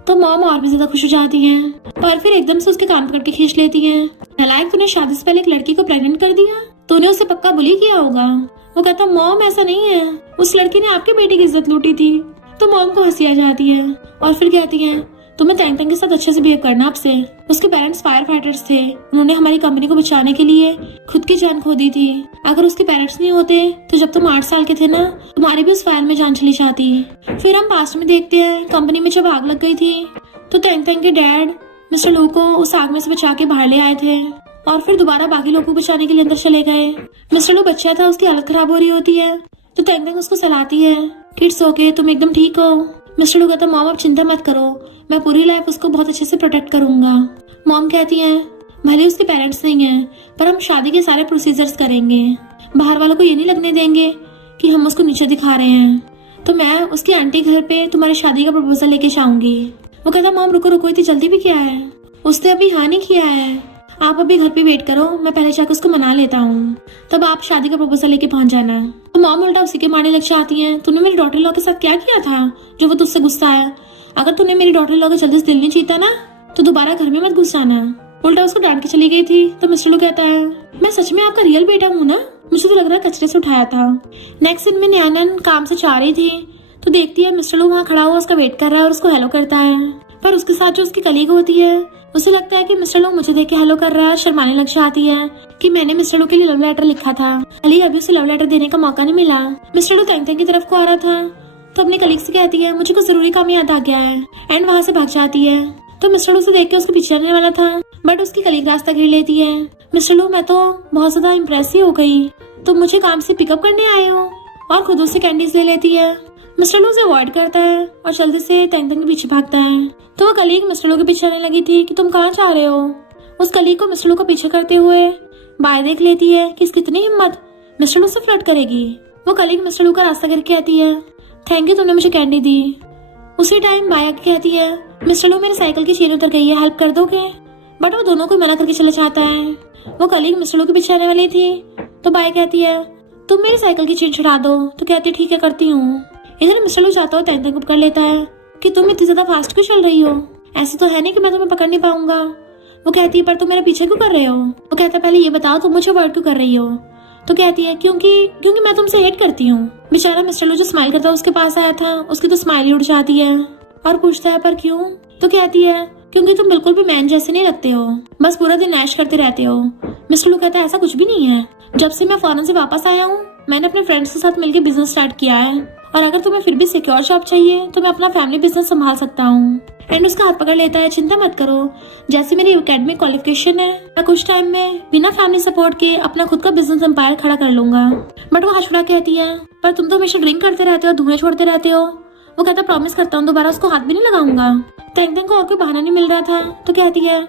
तो मॉम और भी ज्यादा खुश हो जाती है और फिर एकदम से उसके कान पकड़ के खींच लेती है। नालायक, तूने शादी से पहले एक लड़की को प्रेग्नेंट कर दिया, तूने उसे पक्का बुली किया होगा। वो कहता मॉम ऐसा नहीं है, उस लड़की ने आपके बेटे की इज्जत लूटी थी। तो मॉम को हंसी आ जाती है और फिर कहती है तुम्हें तैंग तैंग के साथ अच्छे से बिहेव करना आपसे। उसके पेरेंट्स फायर फाइटर्स थे, उन्होंने हमारी कंपनी को बचाने के लिए खुद की जान खो दी थी। अगर उसके पेरेंट्स नहीं होते तो जब तुम 8 साल के थे ना, तुम्हारी भी उस फायर में जान चली जाती। फिर हम पास्ट में देखते हैं, कंपनी में जब आग लग गई थी तो तैंग तैंग के डैड मिस्टर लू को उस आग में से बचा के बाहर ले आए थे और फिर दोबारा बाकी लोगों को बचाने के लिए अंदर चले गए। मिस्टर लू बच्चा था, उसकी हालत खराब हो रही होती है तो तैंग तैंग उसको सलाहती है किड्स ओके, तुम एकदम ठीक हो। मिस्टर लू कहता मॉम आप चिंता मत करो, मैं पूरी लाइफ उसको बहुत अच्छे से प्रोटेक्ट करूंगा। मॉम कहती है भले उसके पेरेंट्स नहीं है पर हम शादी के सारे प्रोसीजर्स करेंगे, बाहर वालों को ये नहीं लगने देंगे कि हम उसको नीचे दिखा रहे हैं। तो मैं उसकी आंटी घर पे तुम्हारी शादी का प्रपोजल लेके जाऊंगी। वो कहता मॉम रुको रुको, इतनी जल्दी भी क्या है, उसने अभी हाँ नहीं किया है, आप अभी घर पे वेट करो, मैं पहले जाकर उसको मना लेता हूँ, तब आप शादी का प्रपोजल लेके पहुंच जाना। तो मॉम उल्टा उसी के मारने लग जाती है, तूने मेरी डॉटर लॉ के साथ क्या किया था जो वो तुझसे गुस्सा आया? अगर तूने मेरी डॉटर लॉ का जल्दी से दिल नहीं जीता ना तो दोबारा घर में मत घुस जाना। उल्टा उसको डांट के चली गई थी। तो मिस्टर लू कहता है मैं सच में आपका रियल बेटा हूँ ना, मुझे तो लग रहा है कचरे से उठाया था। नेक्स्ट दिन में न्यानन काम से जा रही थी तो देखती है मिस्टर लू वहाँ खड़ा हुआ उसका वेट कर रहा है और उसको हेलो करता है। पर उसके साथ जो उसकी कलीग होती है उसे लगता है कि मिस्टर लू मुझे देख के हेलो कर रहा है, शर्माने लग जाती है कि मैंने मिस्टर लू के लिए लव लेटर लिखा था, अली अभी उसे लव लेटर देने का मौका नहीं मिला। मिस्टर लू तैंग तैंग की तरफ को आ रहा था तो अपने कलीग से कहती है मुझे कुछ जरूरी काम याद आ गया है, एंड वहाँ से भाग जाती है। तो मिस्टर लू से देख के उसको पीछे जाने वाला था बट उसकी कलीग रास्ता घेर लेती है। मिस्टर लू मैं तो बहुत ज्यादा इम्प्रेस ही हो गई, तुम मुझे काम से पिकअप करने आए हो, और खुद उससे कैंडीज ले लेती है। मिस्टर लू उसे अवॉइड करता है और जल्दी से तैंग तैंग के पीछे भागता है। तो वो कलीग मिस्टर लू के पीछे आने लगी थी कि तुम कहाँ जा रहे हो। उस कलीग को मिस्टर लू का पीछे करते हुए बाय देख लेती है कि इसकी इतनी हिम्मत, मिस्टर लू से फ्लर्ट करेगी। वो कलीग मिस्टर लू का रास्ता करके आती है, थैंक यू तुमने मुझे कैंडी दी। उसी टाइम बाय आके कहती है मिस्टर लू मेरी साइकिल की चेन उतर गई है, हेल्प कर दोगे? बट वो दोनों को मना करके चला जाता है। वो कलीग मिस्टर लू के पीछे आने वाली थी तो बाय कहती है तुम मेरी साइकिल की चेन छुड़ा दो। तो कहती है ठीक है करती हूँ। इधर मिस्टर लू चाहता हो तैंग तैंग पकड़ लेता है कि तुम इतनी ज्यादा फास्ट क्यों चल रही हो, ऐसे तो है नहीं कि मैं तुम्हें पकड़ नहीं पाऊंगा। वो कहती है पर तुम मेरे पीछे क्यों कर रहे हो। वो कहता है पहले ये बताओ तुम मुझे अवॉइड क्यों कर रही हो। तो कहती है क्योंकि मैं तुमसे हेट करती हूँ। बेचारा मिस्टर लू जो स्माइल करता है उसके पास आया था, उसकी तो स्माइल ही उड़ जाती है और पूछता है पर क्यों। तो कहती है क्योंकि तुम बिल्कुल भी मैन जैसे नहीं लगते हो, बस पूरा दिन ऐश करते रहते हो। मिस्टर लू कहता है ऐसा कुछ भी नहीं है, जब से मैं फॉरेन से वापस आया हूँ मैंने अपने फ्रेंड्स के साथ मिलकर बिजनेस स्टार्ट किया है, और अगर तुम्हें फिर भी सिक्योर जॉब चाहिए तो मैं अपना फैमिली बिजनेस संभाल सकता हूँ। एंड उसका हाथ पकड़ लेता है, चिंता मत करो, जैसे मेरी एकेडमिक क्वालिफिकेशन है मैं कुछ टाइम में बिना फैमिली सपोर्ट के अपना खुद का बिजनेस एम्पायर खड़ा कर लूंगा। बट वो हंसड़ा कहती है पर तुम तो हमेशा ड्रिंक करते रहते हो, धुएं छोड़ते रहते हो। वो कहता प्रॉमिस करता हूँ दोबारा उसको हाथ भी नहीं लगाऊंगा। तैंग तैंग को और कोई बहाना नहीं मिल रहा था तो कहती है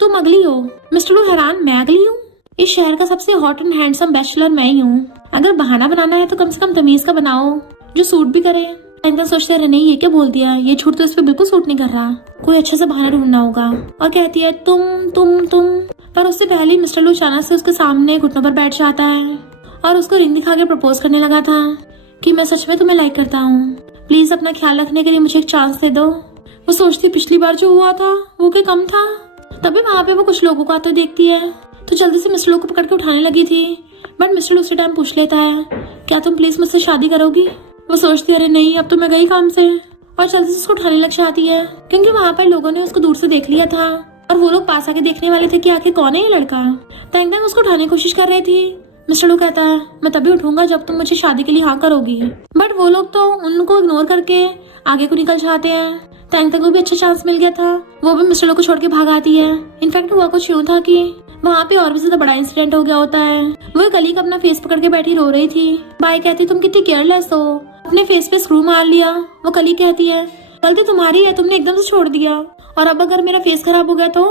तुम अगली हो। मिस्टर लू हैरान, मैं अगली हूँ? इस शहर का सबसे हॉट एंड हैंडसम बैचलर मैं ही हूँ, अगर बहाना बनाना है तो कम से कम तमीज का बनाओ जो सूट भी करे। तैंग तैंग सोचते रहे नहीं ये क्या बोल दिया, ये झूठ तो इस पे बिल्कुल सूट नहीं कर रहा, कोई अच्छा सा बहाना ढूंढना होगा। और कहती है तुम पर उससे पहले ही मिस्टर लू अचानक से उसके सामने घुटनों पर बैठ जाता है और उसको रिंग दिखा के प्रपोज करने लगा था कि मैं सच में तुम्हें लाइक करता हूँ, प्लीज अपना ख्याल रखने के लिए मुझे एक चांस दे दो। वो सोचती पिछली बार जो हुआ था वो क्या कम था। तभी वहाँ पे वो कुछ लोगों को आते देखती है तो जल्दी से मिस्टर लू को पकड़ के उठाने लगी थी, बट मिस्टर लू उसी टाइम पूछ लेता है क्या तुम प्लीज मुझसे शादी करोगी। वो सोचती है अरे नहीं अब तो मैं गई काम से, और जल्दी से उसको उठाने लग जाती है क्योंकि वहाँ पर लोगों ने उसको दूर से देख लिया था और वो लोग पास आके देखने वाले थे कि आखिर कौन है ये लड़का। तैंग तैंग उसको उठाने की कोशिश कर रही थी। मिस्टर लू कहता है मैं तभी उठूंगा जब तुम मुझे शादी के लिए हाँ करोगी, बट वो लोग तो उनको इग्नोर करके आगे को निकल जाते हैं। तैंग तैंग को भी अच्छा चांस मिल गया था, वो भी मिस्टर लू को छोड़ के भाग आती है। इनफैक्ट हुआ कुछ यूं था कि वहाँ पे और भी ज्यादा बड़ा इंसिडेंट हो गया होता है। वो कलीग अपना फेस पकड़ के बैठी रो रही थी। बाई कहती तुम कितनी केयरलेस हो, अपने फेस पे स्क्रू मार लिया। वो कलीग कहती है गलती तुम्हारी है, तुमने एकदम से छोड़ दिया, और अब अगर मेरा फेस खराब हो गया तो।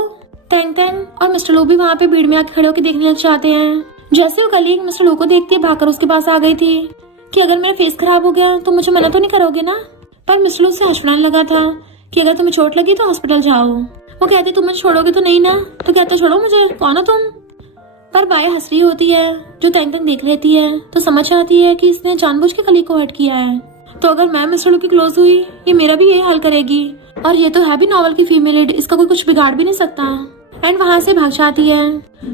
तैंग तैंग और मिस्टर लू भी वहाँ पे भीड़ में आके खड़े होकर देखने लग जाते हैं। जैसे वो कलीग मिस्टर लू को देखती भागकर उसके पास आ गई थी कि अगर मेरा फेस खराब हो गया तो मुझे मना तो नहीं करोगे ना। पर मिस्टर लू से हंसने लगा था कि अगर तुम्हें चोट लगी तो हॉस्पिटल जाओ। वो कहती तुम मुझे छोड़ोगे तो नहीं ना। तो कहता छोड़ो मुझे, कौन हो तुम। पर बाय हंस रही होती है जो तैंग तैंग देख लेती है तो समझ आती है कि इसने जानबूझ के कलीग को हर्ट किया है, तो अगर मैं मिस्टर लू की क्लोज हुई ये मेरा भी यही हाल करेगी। और ये तो है भी नॉवल की फीमेल लीड, इसका कोई कुछ बिगाड़ भी नहीं सकता। एंड वहाँ से भाग जाती है।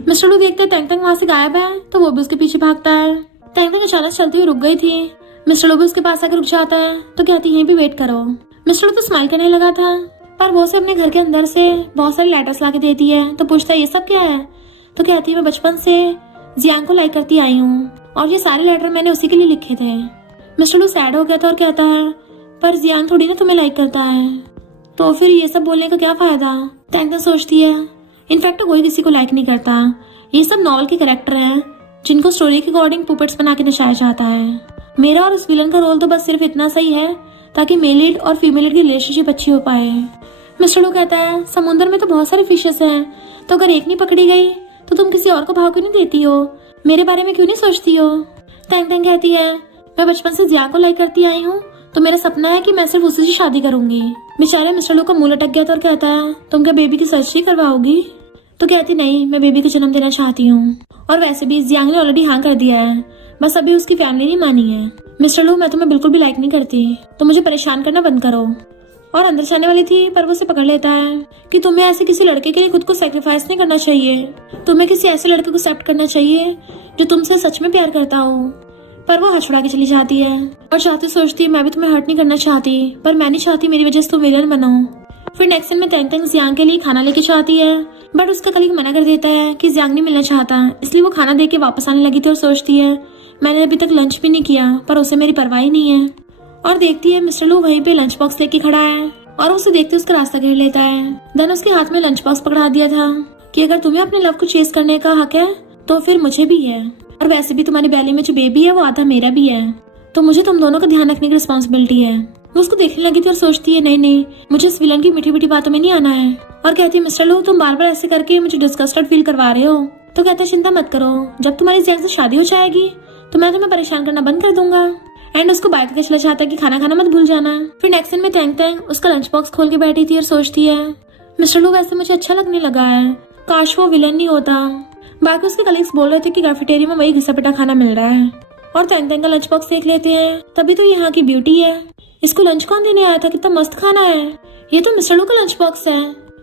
मिस्टर लू देखते हैं तेंग तेंग वहाँ से गायब है, तो वो भी उसके पीछे भागता है। तेंग तेंग अचानक चलती हुई रुक गई थी। मिस्टर लू भी उसके पास आकर रुक जाता है, तो कहती है यहीं भी वेट करो। मिस्टर लू तो स्माइल करने लगा था, पर वो उसे अपने घर के अंदर से बहुत सारे लेटर्स ला के देती है। तो पूछता है ये सब क्या है? तो कहती है मैं बचपन से जियांग को लाइक करती आई हूँ और ये सारे लेटर मैंने उसी के लिए लिखे थे। मिस्टर लू सैड हो गया था और कहता है पर जियांग थोड़ी ना तुम्हें लाइक करता है, तो फिर ये सब बोलने का क्या फायदा? तेंग तेंग सोचती है इनफैक्ट कोई किसी को लाइक नहीं करता, ये सब नॉवल के कैरेक्टर हैं जिनको स्टोरी के अकॉर्डिंग पुपेट्स बना के नचाया जाता है। मेरा और उस विलन का रोल तो बस सिर्फ इतना सही है ताकि मेल लीड और फीमेल लीड की रिलेशनशिप अच्छी हो पाए। मिस्टर लू कहता है समुद्र में तो बहुत सारे फिशेस हैं, तो अगर एक नहीं पकड़ी गई तो तुम किसी और को भाव क्यों नहीं देती हो? मेरे बारे में क्यों नहीं सोचती हो? तेंग तेंग कहती है मैं बचपन से जियांग को लाइक करती आई हूँ, तो मेरा सपना है कि मैं सिर्फ उसी से शादी करूंगी। बेचारे मिस्टर लू का मुंह लटक गया था और कहता है तुम क्या बेबी की सर्जरी करवाओगी? तो कहती नहीं, मैं बेबी को जन्म देना चाहती हूँ, और वैसे भी जियांग ने ऑलरेडी हाँ कर दिया है, बस अभी उसकी फैमिली नहीं मानी है। मिस्टर लू मैं तुम्हें बिल्कुल भी लाइक नहीं करती, तो मुझे परेशान करना बंद करो। और अंदर जाने वाली थी, पर वो उसे पकड़ लेता है कि तुम्हें ऐसे किसी लड़के के लिए खुद को सैक्रिफाइस नहीं करना चाहिए, तुम्हें किसी ऐसे लड़के को एक्सेप्ट करना चाहिए जो तुमसे सच में प्यार करता हो। पर वो हंस उड़ा के चली जाती है और चाहती सोचती मैं भी तुम्हें हर्ट नहीं करना चाहती, पर मैं नहीं चाहती मेरी वजह से तुम विलन बनो। फिर नेक्स्ट सीन में तेंग तेंग जियांग के लिए खाना लेके चाहती है, बट उसका कलीग मना कर देता है कि जियांग नहीं मिलना चाहता, इसलिए वो खाना दे के वापस आने लगी थी और सोचती है मैंने अभी तक लंच भी नहीं किया, पर उसे मेरी परवाह ही नहीं है। और देखती है मिस्टर लू वहीं पे लंच बॉक्स लेके खड़ा है और उसे देखते उसका रास्ता घेर लेता है। देन उसके हाथ में लंच बॉक्स पकड़ा दिया था कि अगर तुम्हें अपने लव को चेस करने का हक है तो फिर मुझे भी है, और वैसे भी तुम्हारी बैली में जो बेबी है वो आधा मेरा भी है, तो मुझे तुम दोनों का ध्यान रखने की रिस्पॉन्सिबिलिटी है। वो उसको देखने लगी थी और सोचती है नहीं, मुझे इस विलन की मीठी मीठी बातों में नहीं आना है। और कहती है मिस्टर लू तुम बार बार ऐसे करके मुझे डिस्गस्टेड फील करवा रहे हो। तो कहते चिंता मत करो, जब तुम्हारी जियांग से शादी हो जाएगी तो मैं तुम्हें परेशान करना बंद कर दूंगा। एंड उसको बाय करके चला जाता है कि खाना खाना मत भूल जाना। फिर नेक्स्ट दिन में तेंग तेंग उसका लंच बॉक्स खोल के बैठी थी और सोचती है मिस्टर लू वैसे मुझे अच्छा लगने लगा है, काश वो विलन नहीं होता। बाकी उसके कलीग्स बोल रहे थे कि कैफेटेरिया में वही घिसा पिटा खाना मिल रहा है। और तेंग तेंग का लंच बॉक्स देख लेते हैं, तभी तो यहाँ की ब्यूटी है, इसको लंच कौन देने आया था, कितना मस्त खाना है, ये तो मिस्टर लू का लंच बॉक्स है।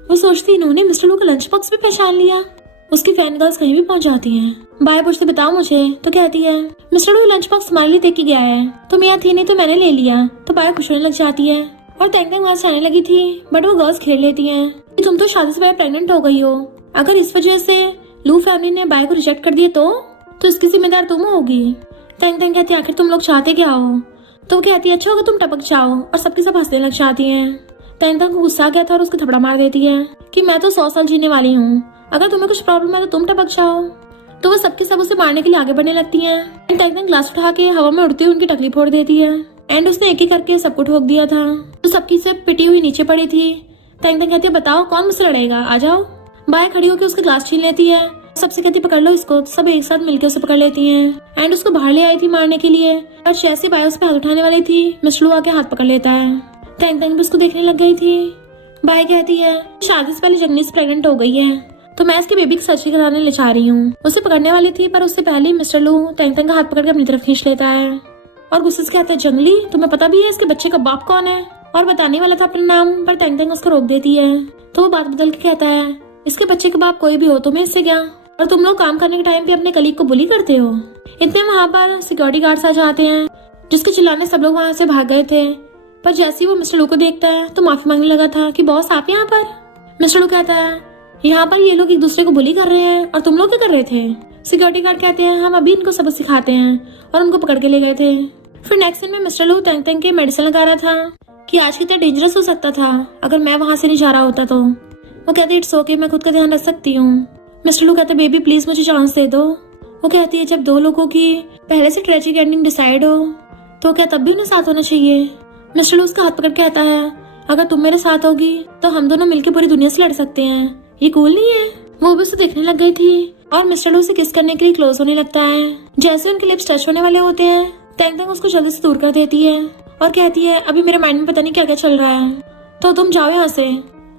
वो सोचती इन्होंने मिस्टर लू का लंच बॉक्स भी पहचान लिया। उसकी फैन गर्ल्स कहीं भी पहुंच जाती हैं। बाय पूछते बताओ मुझे, तो कहती है मिस्टर लू लंच बॉक्स हमारे लिए देख के गया है, तुम यहाँ थी नहीं तो मैंने ले लिया। तो बाय खुश होने लग जाती है और तेंग तेंग वहां से आने लगी थी, बट वो गर्ल्स खेल लेती है कि तुम तो शादी से पहले प्रेग्नेंट हो गई हो, अगर इस वजह से लू फैमिली ने बाय को रिजेक्ट कर दिया तो इसकी जिम्मेदार तुम होगी। तेंग तेंग कहती है आखिर तुम लोग चाहते क्या हो? तो कहती है अच्छा होगा तुम टपक जाओ, और सबके सब हंसने लग जाती है। तेंग तेंग को गुस्सा आ गया था और उसको थपड़ा मार देती है कि मैं तो 100 साल जीने वाली हूँ, अगर तुम्हें कुछ प्रॉब्लम है तो तुम टपक जाओ। तो वो सबके सब उसे मारने के लिए आगे बढ़ने लगती हैं। तेंग तेंग ग्लास उठा के हवा में उड़ती हुई उनकी टकली फोड़ देती है। एंड उसने एक एक करके सबको ठोक दिया था, तो सबकी से पिटी हुई नीचे पड़ी थी। तेंग तेंग कहती है बताओ कौन मुझसे लड़ेगा, आ जाओ। बाय खड़ी होकर उसका ग्लास छीन लेती है, सबसे कहती पकड़ लो इसको, सब एक साथ मिलकर उसे पकड़ लेती हैं। एंड उसको बाहर ले आई थी मारने के लिए, और जैसे बाय उस पे हाथ उठाने वाली थी मिस्टर लू आके हाथ पकड़ लेता है। तेंग तेंग भी उसको देखने लग गई थी। बाय कहती है शादी से पहले जंगली से प्रेग्नेंट हो गई है, तो मैं इसके बेबी की सर्जरी कराने ले जा रही हूँ। उसे पकड़ने वाली थी, पर उससे पहले ही मिस्टर लू तेंग तेंग का हाथ पकड़ के अपनी तरफ खींच लेता है और गुस्से से कहता है जंगली, तुम्हें पता भी है इसके बच्चे का बाप कौन है? और बताने वाला था अपना नाम, पर तेंग तेंग उसको रोक देती है। तो वो बात बदल के कहता है इसके बच्चे का बाप कोई भी हो, तुम्हें इससे क्या, और तुम लोग काम करने के टाइम पे अपने कलीग को बुली करते हो। इतने वहाँ पर सिक्योरिटी गार्ड्स आ जाते हैं, जिसके चिल्लाने सब लोग वहाँ से भाग गए थे। पर जैसे ही वो मिस्टर लू को देखता है तो माफी मांगने लगा था कि बॉस आप यहाँ पर। मिस्टर लू कहता है यहाँ पर ये लोग एक दूसरे को बुली कर रहे हैं और तुम लोग क्या कर रहे थे? सिक्योरिटी गार्ड कहते हैं हम अभी इनको सबक सिखाते हैं, और उनको पकड़ के ले गए थे। फिर नेक्स्ट दिन में मिस्टर लू तेंग तेंग के मेडिसिन लगा रहा था कि आज कितना डेंजरस हो सकता था अगर मैं वहाँ से नहीं जा रहा होता। तो वो कहते इट्स ओके, मैं खुद का ध्यान रख सकती हूँ। मिस्टर लू कहते बेबी प्लीज मुझे चांस दे दो। वो कहती है जब दो लोगों की पहले से ट्रेजिक एंडिंग डिसाइड हो तो क्या तब भी उन्हें साथ होना चाहिए? मिस्टर लू उसका हाथ पकड़ के कहता है अगर तुम मेरे साथ होगी तो हम दोनों मिलकर पूरी दुनिया से लड़ सकते हैं, ये कूल नहीं है? वो भी उसे देखने लग गई थी और मिस्टर लू से किस करने के लिए क्लोज होने लगता है। जैसे उनके लिप्स टच होने वाले होते हैं तेंग तेंग उसको जल्दी से दूर कर देती है और कहती है अभी मेरे माइंड में पता नहीं क्या क्या चल रहा है, तो तुम जाओ यहाँ से।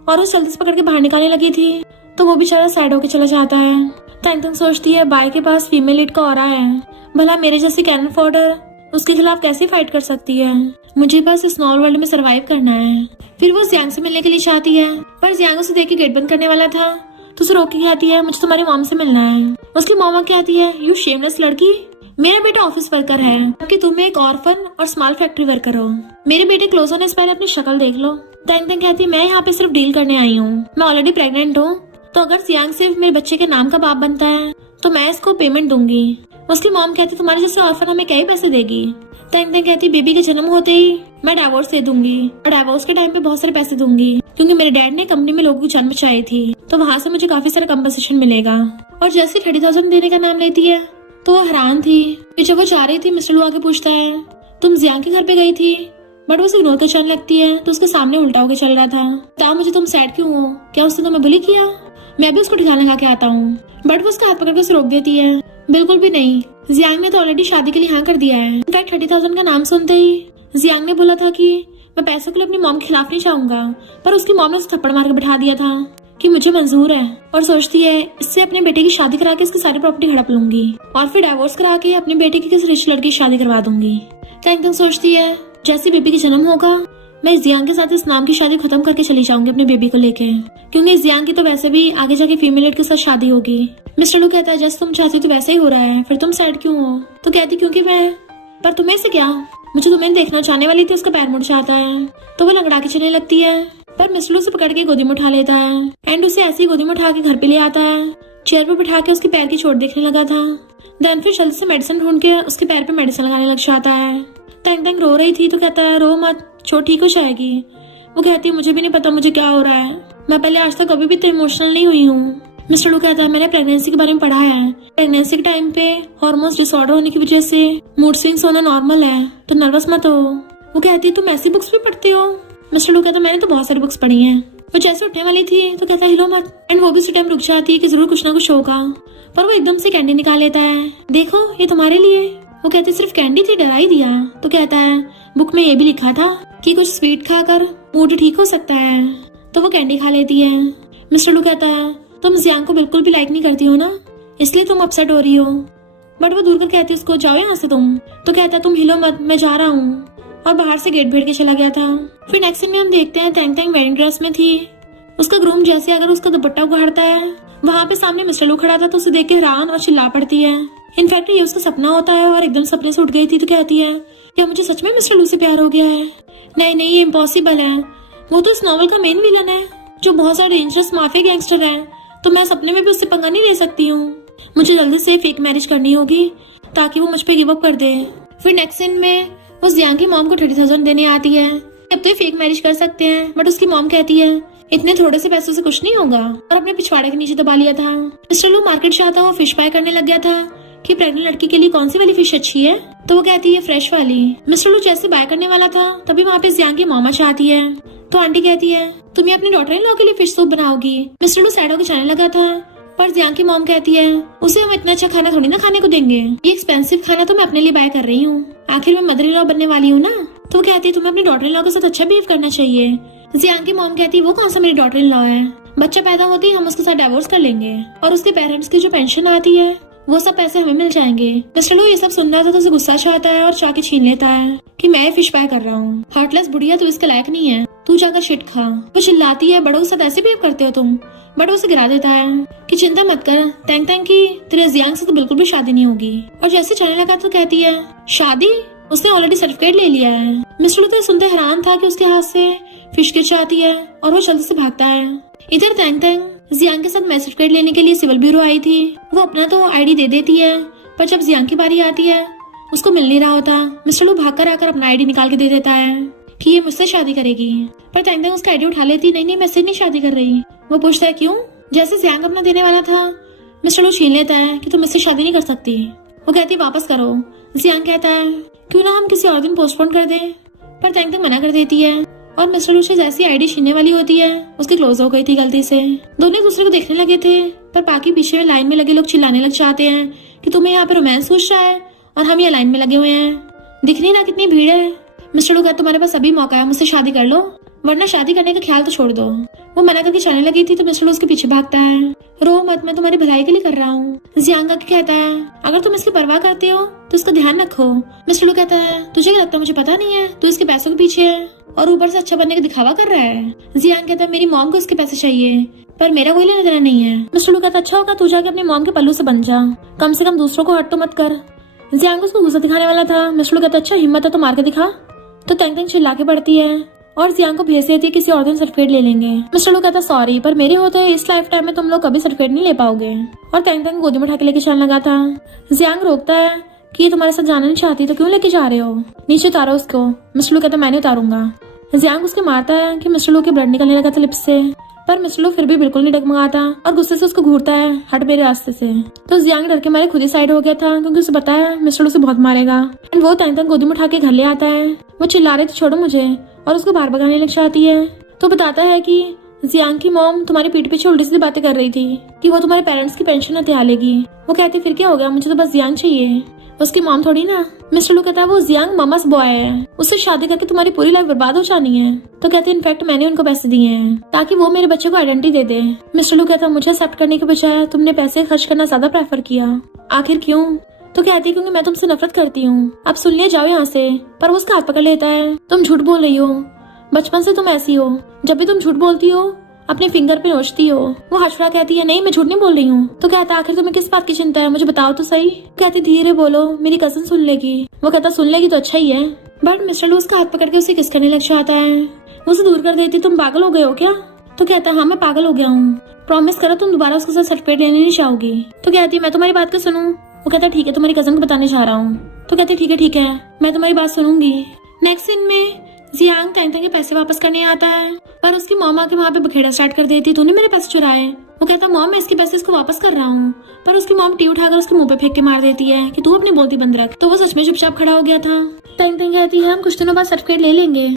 और वो जल्दी से पकड़ के बाहर निकालने लगी थी तो वो बेचारा सैड होके चला जाता है। तेंग तेंग सोचती है बाय के पास फीमेल लीड का ऑरा है, भला मेरे जैसी कैनन फॉडर उसके खिलाफ कैसे फाइट कर सकती है। मुझे बस इस नॉर्मल वर्ल्ड में सरवाइव करना है। फिर वो जियांग से मिलने के लिए चाहती है, पर जियांग उसे देख के गेट बंद करने वाला था तो उसे रोक के कहती है मुझे तुम्हारी मॉम से मिलना है। उसकी मॉम कहती है यू शेमलेस लड़की, मेरा बेटा ऑफिस वर्कर है जबकि तुम एक ऑर्फन और स्मॉल फैक्ट्री वर्कर हो। मेरे बेटे क्लोज होने से पहले अपनी शक्ल देख लो। तैंग तैंग कहती है मैं यहाँ पे सिर्फ डील करने आई हूँ, मैं ऑलरेडी प्रेग्नेंट हूँ, तो अगर जियांग सिर्फ मेरे बच्चे के नाम का बाप बनता है तो मैं इसको पेमेंट दूंगी। उसकी मॉम कहती तुम्हारे जैसे ऑर्फन हमें क्या ही पैसे देगी। तैंग तैंग कहती बेबी के जन्म होते ही मैं डाइवोर्स दे दूंगी और डाइवोर्स के टाइम पे बहुत सारे पैसे दूंगी क्योंकि मेरे डैड ने कंपनी में लोगों की जान बचाई थी, तो वहाँ से मुझे काफी सारा कंपनसेशन मिलेगा। और जैसे 30,000 देने का नाम लेती है तो वो हैरान थी। फिर जब वो जा रही थी मिस्टर लू आके पूछता है तुम जियांग के घर पे गई थी, बट वो उसे इग्नोर तो चलने लगती है तो उसके सामने उल्टा होकर चल रहा था। बता मुझे तुम सैड क्यों हो, क्या उसने तुम्हें बुली किया? मैं भी उसको ठिकाना लगा के आता हूँ, बट वो उसका हाथ पकड़ के उसे रोक देती है। बिल्कुल भी नहीं, जियांग ने तो ऑलरेडी शादी के लिए हाँ कर दिया है। इनफैक्ट 30,000 का नाम सुनते ही जियांग ने बोला था कि मैं पैसों के लिए अपनी मॉम के खिलाफ नहीं जाऊंगा, पर उसकी मॉम ने उसे थप्पड़ मार के बैठा दिया था कि मुझे मंजूर है और सोचती है इससे अपने बेटे की शादी करा के इसकी सारी प्रॉपर्टी हड़प लूंगी और फिर डाइवोर्स करा के अपने बेटे की किसी रिच लड़की की शादी करवा दूंगी। तैंग तैंग सोचती है जैसे बेबी का जन्म होगा मैं जियांग के साथ इस नाम की शादी खत्म करके चली जाऊंगी अपने बेबी को लेके, क्योंकि जियांग की तो वैसे भी आगे जाके फीमेल लीड के साथ शादी होगी। मिस्टर लू कहता है जैसे तुम चाहती हो तो वैसे ही हो रहा है, फिर तुम सैड क्यों हो? तो कहती क्योंकि मैं, पर तुम्हें से क्या, मुझे तुम्हें देखना चाहने वाली थी। उसका पैर मुड़ जाता है तो वो लंगड़ा के चलने लगती है, पर मिस्टर लू से पकड़ के गोदी में उठा लेता है एंड उसे ऐसी गोदी में उठा के घर पे ले आता है। चेयर पे बिठा के उसके पैर की चोट देखने लगा था। देन फिर जल्दी से मेडिसिन ढूंढ के उसके पैर पे मेडिसिन लगाने लग जाता है। तैंग तैंग रो रही थी तो कहता है रो मत, चोट ठीक हो जाएगी। वो कहती है मुझे भी नहीं पता मुझे क्या हो रहा है, मैं पहले आज तक कभी भी तो इमोशनल नहीं हुई हूँ। मिस्टर लू कहता है मैंने प्रेगनेंसी के बारे में पढ़ा है, प्रेगनेंसी के टाइम पे हार्मोन्स डिसऑर्डर होने की वजह से मूड स्विंग्स होना नॉर्मल है, तो नर्वस मत हो। वो कहती है तुम ऐसी बुक्स भी पढ़ती हो? मिस्टर लू कहता है मैंने तो बहुत सारी बुक्स पढ़ी हैं। वो जैसे उठने वाली थी तो कहता है हिलो मत, एंड वो भी उसी टाइम रुक जाती है कि जरूर कुछ ना कुछ होगा, पर वो एकदम से कैंडी निकाल लेता है, देखो ये तुम्हारे लिए। वो कहती है सिर्फ कैंडी थी, डरा ही दिया। तो कहता है बुक में ये भी लिखा था कि कुछ स्वीट खाकर मूड ठीक हो सकता है, तो वो कैंडी खा लेती है। मिस्टर लू कहता है तुम जियांग को बिल्कुल भी लाइक नहीं करती हो ना, इसलिए तुम अपसेट हो रही हो। बट वो दूर कर कहती है उसको जाओ यहाँ से तुम। तो कहता है तुम हिलो मत, मैं जा रहा हूँ, और बाहर से गेट भेड़ के चला गया था। फिर नेक्स्ट सीन में हम देखते हैं तैंग तैंग वेडिंग ड्रेस में थी। उसका ग्रूम जैसे अगर उसका दुपट्टा उखाड़ता है, वहाँ पे सामने मिस्टर लू खड़ा था तो उसे देख के हैरान और चिल्ला पड़ती है। इनफैक्ट ये उसका सपना होता है और एकदम सपने से उठ गई थी तो कहती है क्या मुझे सच में मिस्टर लू से प्यार हो गया है? नहीं नहीं, ये इम्पॉसिबल है, वो तो इस नॉवल का मेन विलन है जो बहुत सारे डेंजरस माफिया गैंगस्टर है, तो मैं सपने में भी उससे पंगा नहीं ले सकती हूँ। मुझे जल्दी से फेक मैरिज करनी होगी ताकि वो मुझ पे गिव अप कर दे। फिर नेक्स्ट सीन में वो जियांग की मॉम को 30,000 देने आती है, अब तो ये फेक मैरिज कर सकते हैं, बट उसकी मॉम कहती है इतने थोड़े से पैसों से कुछ नहीं होगा, और अपने पिछवाड़े के नीचे दबा लिया था। मिस्टर लू मार्केट जाता हुआ फिश बाय करने लग गया था कि प्रेग्नेंट लड़की के लिए कौन सी वाली फिश अच्छी है, तो वो कहती है फ्रेश वाली। मिस्टर लू जैसे बाय करने वाला था तभी वहाँ पे जियांग की मामा चाहती है, तो आंटी कहती है तुम ये अपने डॉटर इन लॉ के लिए फिश सूप बनाओगी। मिस्टर लू सैड होकर जाने लगा था, पर जियांग की मॉम कहती है उसे हम इतना अच्छा खाना थोड़ी ना खाने को देंगे, ये एक्सपेंसिव खाना तो मैं अपने लिए बाय कर रही हूँ, आखिर मैं मदर इन लॉ बनने वाली हूँ ना। तो वो कहती है तुम्हें अपने डॉटर इन लॉ के साथ अच्छा बिहेव करना चाहिए। जियांग की मॉम कहती है वो कौन सा मेरी डॉटर इन लॉ है, बच्चा पैदा होते ही हम उसके साथ डाइवोर्स कर लेंगे और उसके पेरेंट्स की जो पेंशन आती है वो सब पैसे हमें मिल जाएंगे। मिस्टर लू ये सब सुन रहा था तो उसे गुस्सा आता है और चाके छीन लेता है कि मैं फिश बाय कर रहा हूँ, हार्टलेस बुढ़िया तू इसके लायक नहीं है, तू जाकर शिट खा। वो चिल्लाती है बड़ों के साथ ऐसे बिहेव करते हो तुम, बट उसे गिरा देता है कि चिंता मत कर तैंग तैंग की तेरे जियांग से तो बिल्कुल भी शादी नहीं होगी। और जैसे चलने लगा तो कहती है शादी, उसने ऑलरेडी सर्टिफिकेट ले लिया है। मिस्टर लू तो सुनते हैरान था कि उसके हाथ से फिश गिर जाती है और वो जल्दी से भागता है। इधर तैंग तैंग जियांग के साथ मैरिज सर्टिफिकेट लेने के लिए सिविल ब्यूरो आई थी, वो अपना तो आईडी दे देती है, पर जब जियांग की बारी आती है उसको मिल नहीं रहा होता। मिस्टर लू भाग कर आकर अपना आईडी निकाल के दे देता है कि ये मुझसे शादी करेगी, पर तैंग तैंग उसका आईडी उठा लेती, नहीं नहीं मैं इससे नहीं शादी कर रही। वो पूछता है क्यों? जैसे जियांग अपना देने वाला था मिस्टर लू छीन लेता है कि तुम इससे शादी नहीं कर सकती। वो कहती है वापस करो। जियांग कहता है क्यों ना हम किसी और दिन पोस्टपोन कर दें, पर तैंग तैंग मना कर देती है और मिस्टर लू से जैसी आईडी छीनने वाली होती है उसकी क्लोज हो गई थी गलती से। दोनों एक दूसरे को देखने लगे थे, पर बाकी पीछे में लाइन में लगे लोग चिल्लाने लग जाते हैं कि तुम्हें यहाँ पे रोमांस पूछ रहा है और हम यहाँ लाइन में लगे हुए हैं, दिख नहीं रहा कितनी भीड़ है। मिस्टर लू कहता तुम्हारे पास अभी मौका है, मुझसे शादी कर लो वरना शादी करने का ख्याल तो छोड़ दो। वो मना करके चलने लगी थी तो मिस्टर लू उसके पीछे भागता है। रो मत, मैं तुम्हारी भलाई के लिए कर रहा हूँ। जियांग आके कहता है अगर तुम इसकी परवाह करते हो तो इसका ध्यान रखो। मिस्टर लू कहता है तुझे क्या लगता है मुझे पता नहीं है, तू इसके पैसों के पीछे है और ऊपर से अच्छा बनने का दिखावा कर रहा है। जियांग कहता है मेरी मॉम को इसके पैसे चाहिए पर मेरा कोई लेना देना नहीं है। मिस्टर लू कहता है अच्छा होगा तू जाके अपनी मॉम के पल्लू से बन जा, कम से कम दूसरों को हट तो मत कर। जियांग उसको गुस्सा दिखाने वाला था। मिस्टर लू कहता है अच्छा हिम्मत है तो मार के दिखा। तो तेंग तेंग चिल्ला के पड़ती है और जियांग को भेज देती है किसी और दिन सर्टिफिकेट ले लेंगे। मिस्टर लू कहता है सॉरी पर मेरे होते इस लाइफ टाइम में तुम लोग कभी सर्टिफिकेट नहीं ले पाओगे। और तेंग तेंग गोदी में उठा के लेके चलने लगा था। जियांग रोकता है कि ये तुम्हारे साथ जाना नहीं चाहती तो क्यों लेके जा रहे हो, नीचे उतारो उसको। मिस्टर लू कहता है मैंने उतारूंगा। जियांग उसके मारता है कि मिस्टर लू के ब्लड निकलने लगा था लिप्स से, पर मिस्टर लू फिर भी बिल्कुल नहीं डगमगाता और गुस्से से उसको घूरता है हट मेरे रास्ते से। तो जियांग डर के मारे खुद ही साइड हो गया था क्योंकि उसे पता है मिस्टर लू से बहुत मारेगा। एंड वो तेंग तेंग गोदी में उठा के घर ले आता है। वो चिल्ला रहे थे छोड़ो मुझे और उसको बाहर भगाने लग जाती है। तो बताता है कि जियांग की मॉम तुम्हारी पीठ पीछे उल्टी सीधी बातें कर रही थी कि वो तुम्हारे पेरेंट्स की पेंशन हत्या लेगी। वो कहती फिर क्या हो गया, मुझे तो बस जियांग चाहिए, उसकी मॉम थोड़ी ना। मिस्टर लू कहता है वो जियांग ममास बॉय है, उससे शादी करके तुम्हारी पूरी लाइफ बर्बाद हो जानी है। तो कहती है इनफैक्ट मैंने उनको पैसे दिए हैं ताकि वो मेरे बच्चे को आइडेंटिटी दे दे। मिस्टर लू कहता है मुझे एक्सेप्ट करने के बजाय तुमने पैसे खर्च करना ज्यादा प्रेफर किया, आखिर क्यों। तो कहती है क्योंकि मैं तुमसे नफरत करती हूँ, अब सुन लिया जाओ यहाँ से। पर वो उसका हाथ पकड़ लेता है तुम झूठ बोल रही हो, बचपन से तुम ऐसी हो, जब भी तुम झूठ बोलती हो अपने फिंगर पे नोचती हो। वो हशरा कहती है नहीं मैं झूठ नहीं बोल रही हूँ। तो कहता आखिर तुम्हें किस बात की चिंता है, मुझे बताओ तो सही। कहती धीरे बोलो मेरी कजन सुन लेगी। वो कहता सुन लेगी तो अच्छा ही है। बट मिस्टर लू उसका हाथ पकड़ के उसे किस करने लग जाता है। वो उसे दूर कर देती तुम पागल हो गए हो क्या। तो कहता हाँ मैं पागल हो गया हूँ, प्रॉमिस करो तुम दोबारा उसके साथ सर्टिफिकेट लेने नहीं चाहोगी। तो कहती है मैं तुम्हारी बात को सुनूं। वो कहता ठीक है तुम्हारी कजन को बताने जा रहा हूँ। तो कहती ठीक है मैं तुम्हारी बात सुनूंगी। नेक्स्ट सीन में जियांग तेंग तेंग के पैसे वापस करने आता है पर उसकी मॉम आके वहाँ पे बखेड़ा स्टार्ट कर देती तूने मेरे पैसे चुराए। वो कहता मॉम मैं इसके पैसे इसको वापस कर रहा हूँ, पर उसकी मॉम टी उठाकर उसके मुंह पे फेंक के मार देती है कि तू अपनी बोलती बंद रख। तो वो सच में चुपचाप खड़ा हो गया था। तेंग तेंग कहती है हम कुछ दिनों बाद सर्टिफिकेट ले लेंगे,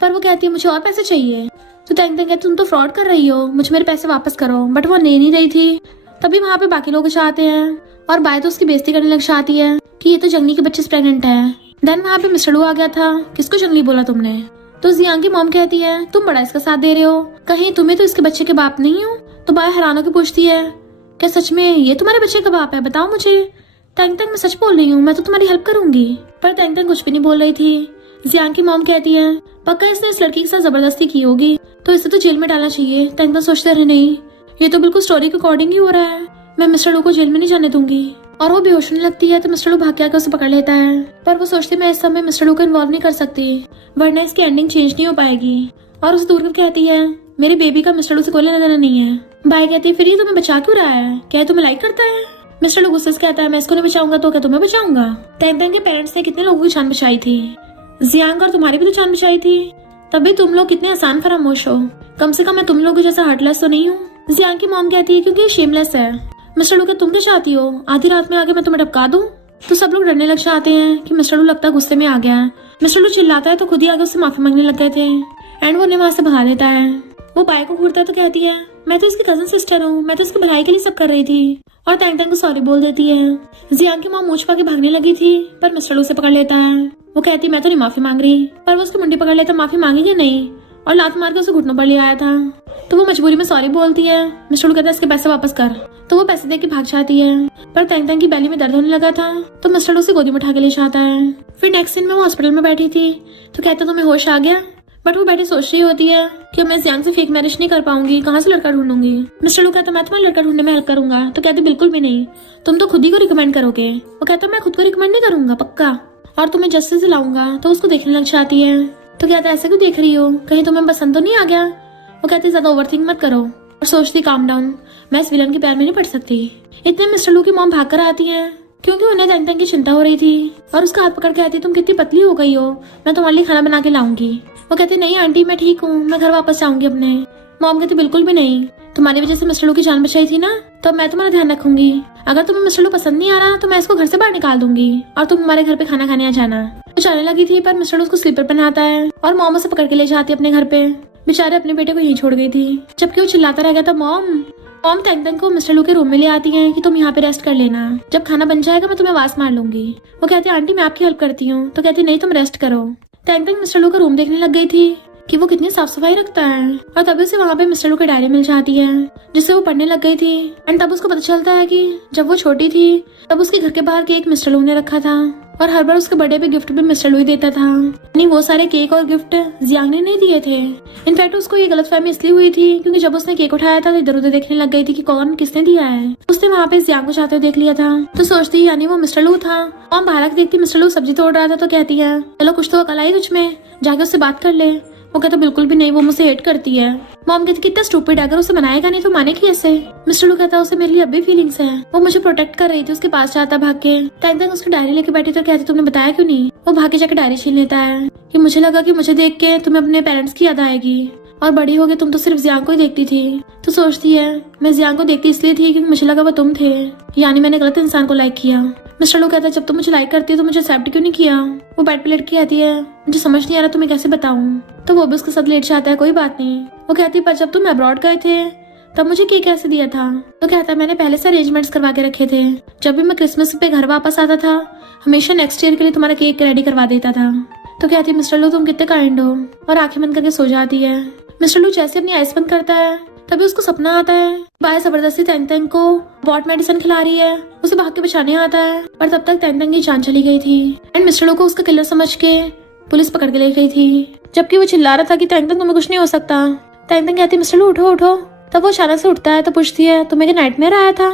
पर वो कहती है मुझे और पैसे चाहिए। तो तेंग तेंग कहती तुम तो फ्रॉड कर रही हो, मुझे मेरे पैसे वापस करो। बट वो ले नहीं रही थी। तभी वहाँ पे बाकी लोग आते हैं और बाय तो उसकी बेइज्जती करने लग जाती है कि ये तो जंगली के बच्चे से प्रेग्नेंट है। देन वहाँ पे मिस्टर लू आ गया था। किसको जंगली बोला तुमने। तो जियांग की मॉम कहती है तुम बड़ा इसका साथ दे रहे हो, कहीं तुम्हें तो इसके बच्चे के बाप नहीं हो। तो बाय हैरान होकर पूछती है क्या सच में ये तुम्हारे बच्चे का बाप है, बताओ मुझे। तेंग तेंग मैं सच बोल रही हूँ, मैं तो तुम्हारी हेल्प करूंगी। पर तेंग तेंग कुछ भी नहीं बोल रही थी। जियांग की मॉम कहती है पक्का इसने इस लड़की के साथ जबरदस्ती की होगी तो इसे तो जेल में डालना चाहिए। तेंग तेंग सोचते रहे नहीं ये तो बिल्कुल स्टोरी के अकॉर्डिंग ही हो रहा है, मैं मिस्टर लू को जेल में नहीं जाने दूंगी। और वो बेहोश होने लगती है तो मिस्टर लू भाग के आकर उसे पकड़ लेता है। पर वो सोचती मैं इस समय मिस्टर लू को इन्वॉल्व नहीं कर सकती वरना इसकी एंडिंग चेंज नहीं हो पाएगी। और उसे दूर करके कहती है मेरे बेबी का मिस्टर लू से कोई लेना देना नहीं है। बाय कहती है फिर ये तुम्हें बचा क्यों रहा है, क्या ये तुम्हें लाइक करता है। मिस्टर लू गुस्से से कहता है मैं इसको नहीं बचाऊंगा तो क्या तुम्हें बचाऊंगा। तेंग तेंग के पेरेंट्स ने कितने लोगों की जान बचाई थी, जियांग और तुम्हारी भी तो जान बचाई थी, तभी तुम लोग कितने आसान फरामोश हो। कम से कम मैं तुम लोगों जैसा हार्टलेस तो नहीं हूँ। जियांग की मॉम कहती है क्योंकि ये शेमलेस है। मिस्टर लू तुम क्या चाहती हो, आधी रात में आके मैं तुम्हें टपका दूं। तो सब लोग डरने लग जाते हैं कि मिस्टर लू लगता है गुस्से में आ गया है। मिस्टर लू चिल्लाता है तो खुद ही आगे उससे माफी मांगने लग गए थे एंड वो उन्हें वहां से भगा देता है। वो बाय को घूरता है तो कहती है मैं तो इसकी कजन सिस्टर हूँ, मैं तो इसकी भलाई के लिए सब कर रही थी। और तेंग तेंग को सॉरी बोल देती है। जियांग की मॉम मूंछ पा के भागने लगी थी पर मिस्टर लू से पकड़ लेता है। वो कहती मैं तो नहीं माफी मांग रही, पर वो उसकी मुंडी पकड़ लेता माफी मांगी या नहीं और लात मार के उसे घुटनों पर ले आया था। तो वो मजबूरी में सॉरी बोलती है। मिस्टर लू कहता है इसके पैसे वापस कर। तो वो पैसे देके भाग जाती है। पर तेंग तेंग की बैली में दर्द होने लगा था तो मिस्टर लू उसे गोदी में उठा के ले जाता है। फिर नेक्स्ट सीन में वो हॉस्पिटल में बैठी थी तो कहता तुम्हें होश आ गया। बट वो बैठी सोच रही होती है कि मैं जियांग से फेक मैरिज नहीं कर पाऊंगी, कहाँ से लड़का ढूंढूंगी। मिस्टर लू कहता मैं तुम्हें लड़का ढूंढने में हेल्प करूंगा। तो कहती बिल्कुल भी नहीं, तुम तो खुद ही को रिकमेंड करोगे। वो कहता मैं खुद को रिकमेंड नहीं करूंगा पक्का, और तुम्हें जस्टिस दिलाऊंगा। तो उसको देखने लग जाती है। तो कहता ऐसे क्यों देख रही हो, कहीं तुम्हें पसंद तो नहीं आ गया। वो कहती ज्यादा ओवरथिंक मत करो और सोचती काम डाउन, मैं इस विलन के प्यार में नहीं पड़ सकती। इतने मिस्टर लू की मॉम भाग कर आती है क्योंकि उन्हें तेंग तेंग की चिंता हो रही थी और उसका हाथ पकड़ के आती तुम कितनी पतली हो गई हो, मैं तुम्हारे लिए खाना बना के लाऊंगी। वो कहती नहीं आंटी मैं ठीक हूँ, मैं घर वापस जाऊंगी अपने। मॉम कहती बिल्कुल भी नहीं, तुम्हारी वजह से मिस्टर लू की जान बचाई थी ना, तो मैं तुम्हारा ध्यान रखूंगी। अगर तुम्हें मिस्टर लू पसंद नहीं आ रहा तो मैं इसको घर से बाहर निकाल दूंगी और तुम हमारे घर पे खाना खाने आ जाना। वो जाने लगी थी पर मिस्टर लू उसको स्लीपर पहनाता है और मॉम उसे पकड़ के ले जाती है अपने घर पे। बेचारे अपने बेटे को यहीं छोड़ गई थी जबकि वो चिल्लाता रह गया था मॉम। मॉम तेंग तेंग को मिस्टर लू के रूम में ले आती है कि तुम यहाँ पे रेस्ट कर लेना, जब खाना बन जाएगा मैं तुम्हें आवाज मार लूंगी। वो कहती है आंटी मैं आपकी हेल्प करती हूँ। तो कहती नहीं तुम रेस्ट करो। तेंग तेंग मिस्टर लू का रूम देखने लग गई थी कि वो कितनी साफ सफाई रखता है। और तभी उसे वहाँ पे मिस्टर लू की डायरी मिल जाती है जिससे वो पढ़ने लग गई थी। एंड तब उसको पता चलता है कि जब वो छोटी थी तब उसके घर के बाहर केक मिस्टर लू ने रखा था और हर बार उसके बर्थडे पे गिफ्ट भी मिस्टर लू ही देता था। नहीं, वो सारे केक और गिफ्ट जियांग ने नहीं दिए थे। इनफैक्ट उसको ये गलतफहमी इसलिए हुई थी क्योंकि जब उसने केक उठाया था तो इधर उधर देखने लग गई थी कि कौन किसने दिया है। उसने वहाँ पे जियांग को जाते हुए देख लिया था तो सोचती यानी वो मिस्टर लू था। और बाहर आके देखती मिस्टर लू सब्जी तोड़ रहा था तो कहती है चलो कुछ तो अकल आई तुझ में, जाके उससे बात कर ले। वो कहता बिल्कुल भी नहीं, वो मुझसे हेट करती है। मॉम कहती कितना स्टूपिड है, अगर उसे मनाएगा नहीं तो मानेगी कैसे। मिस्टर लू कहता उसे मेरे लिए अब भी फीलिंग्स है, वो मुझे प्रोटेक्ट कर रही थी। उसके पास जाता भाग के, टाइम तक उसकी डायरी लेके बैठी तो कहती तुमने बताया क्यों नहीं। वो भाग के जाके डायरी छीन लेता है कि मुझे लगा कि मुझे देख के तुम्हें अपने पेरेंट्स की याद आएगी और बड़ी हो गई तुम तो सिर्फ जियांग को ही देखती थी। तो सोचती है मैं जियांग को देखती इसलिए थी क्योंकि मुझे लगा वो तुम थे, यानी मैंने गलत इंसान को लाइक किया। मिस्टर लू कहता है जब तुम मुझे लाइक करती है तो मुझे एक्सेप्ट क्यों नहीं किया। वो बेड पे लेट के कहती है मुझे समझ नहीं आ रहा तुम्हें कैसे बताऊं। तो वो भी उसके साथ लेट जाता है, कोई बात नहीं। वो कहती पर जब तुम अब्रॉड गए थे तब मुझे केक कैसे दिया था। तो कहता है मैंने पहले से अरेंजमेंट्स करवा के रखे थे, जब भी मैं क्रिसमस पे घर वापस आता था हमेशा नेक्स्ट ईयर के लिए तुम्हारा केक रेडी करवा देता था। तो कहती मिस्टर लू तुम कितने काइंड हो, और आंखें बंद करके सो जाती है। मिस्टर लू जैसे अपनी आइस बंद करता है तभी उसको सपना आता है बाय जबरदस्ती तेंग तेंग को बॉट मेडिसिन खिला रही है। उसे भाग के बचाने आता है और तब तक तेंग तेंग की जान चली गई थी। एंड मिस्टर लू को उसका किलर समझ के पुलिस पकड़ के ले गई थी, जबकि वो चिल्ला रहा था कि तेंग तेंग तुम्हें कुछ नहीं हो सकता। तेंग तेंग कहती मिस्टर लू उठो उठो। तब वो अचानक से उठता है तो पूछती है तुम्हें क्या नाइटमेयर आया था,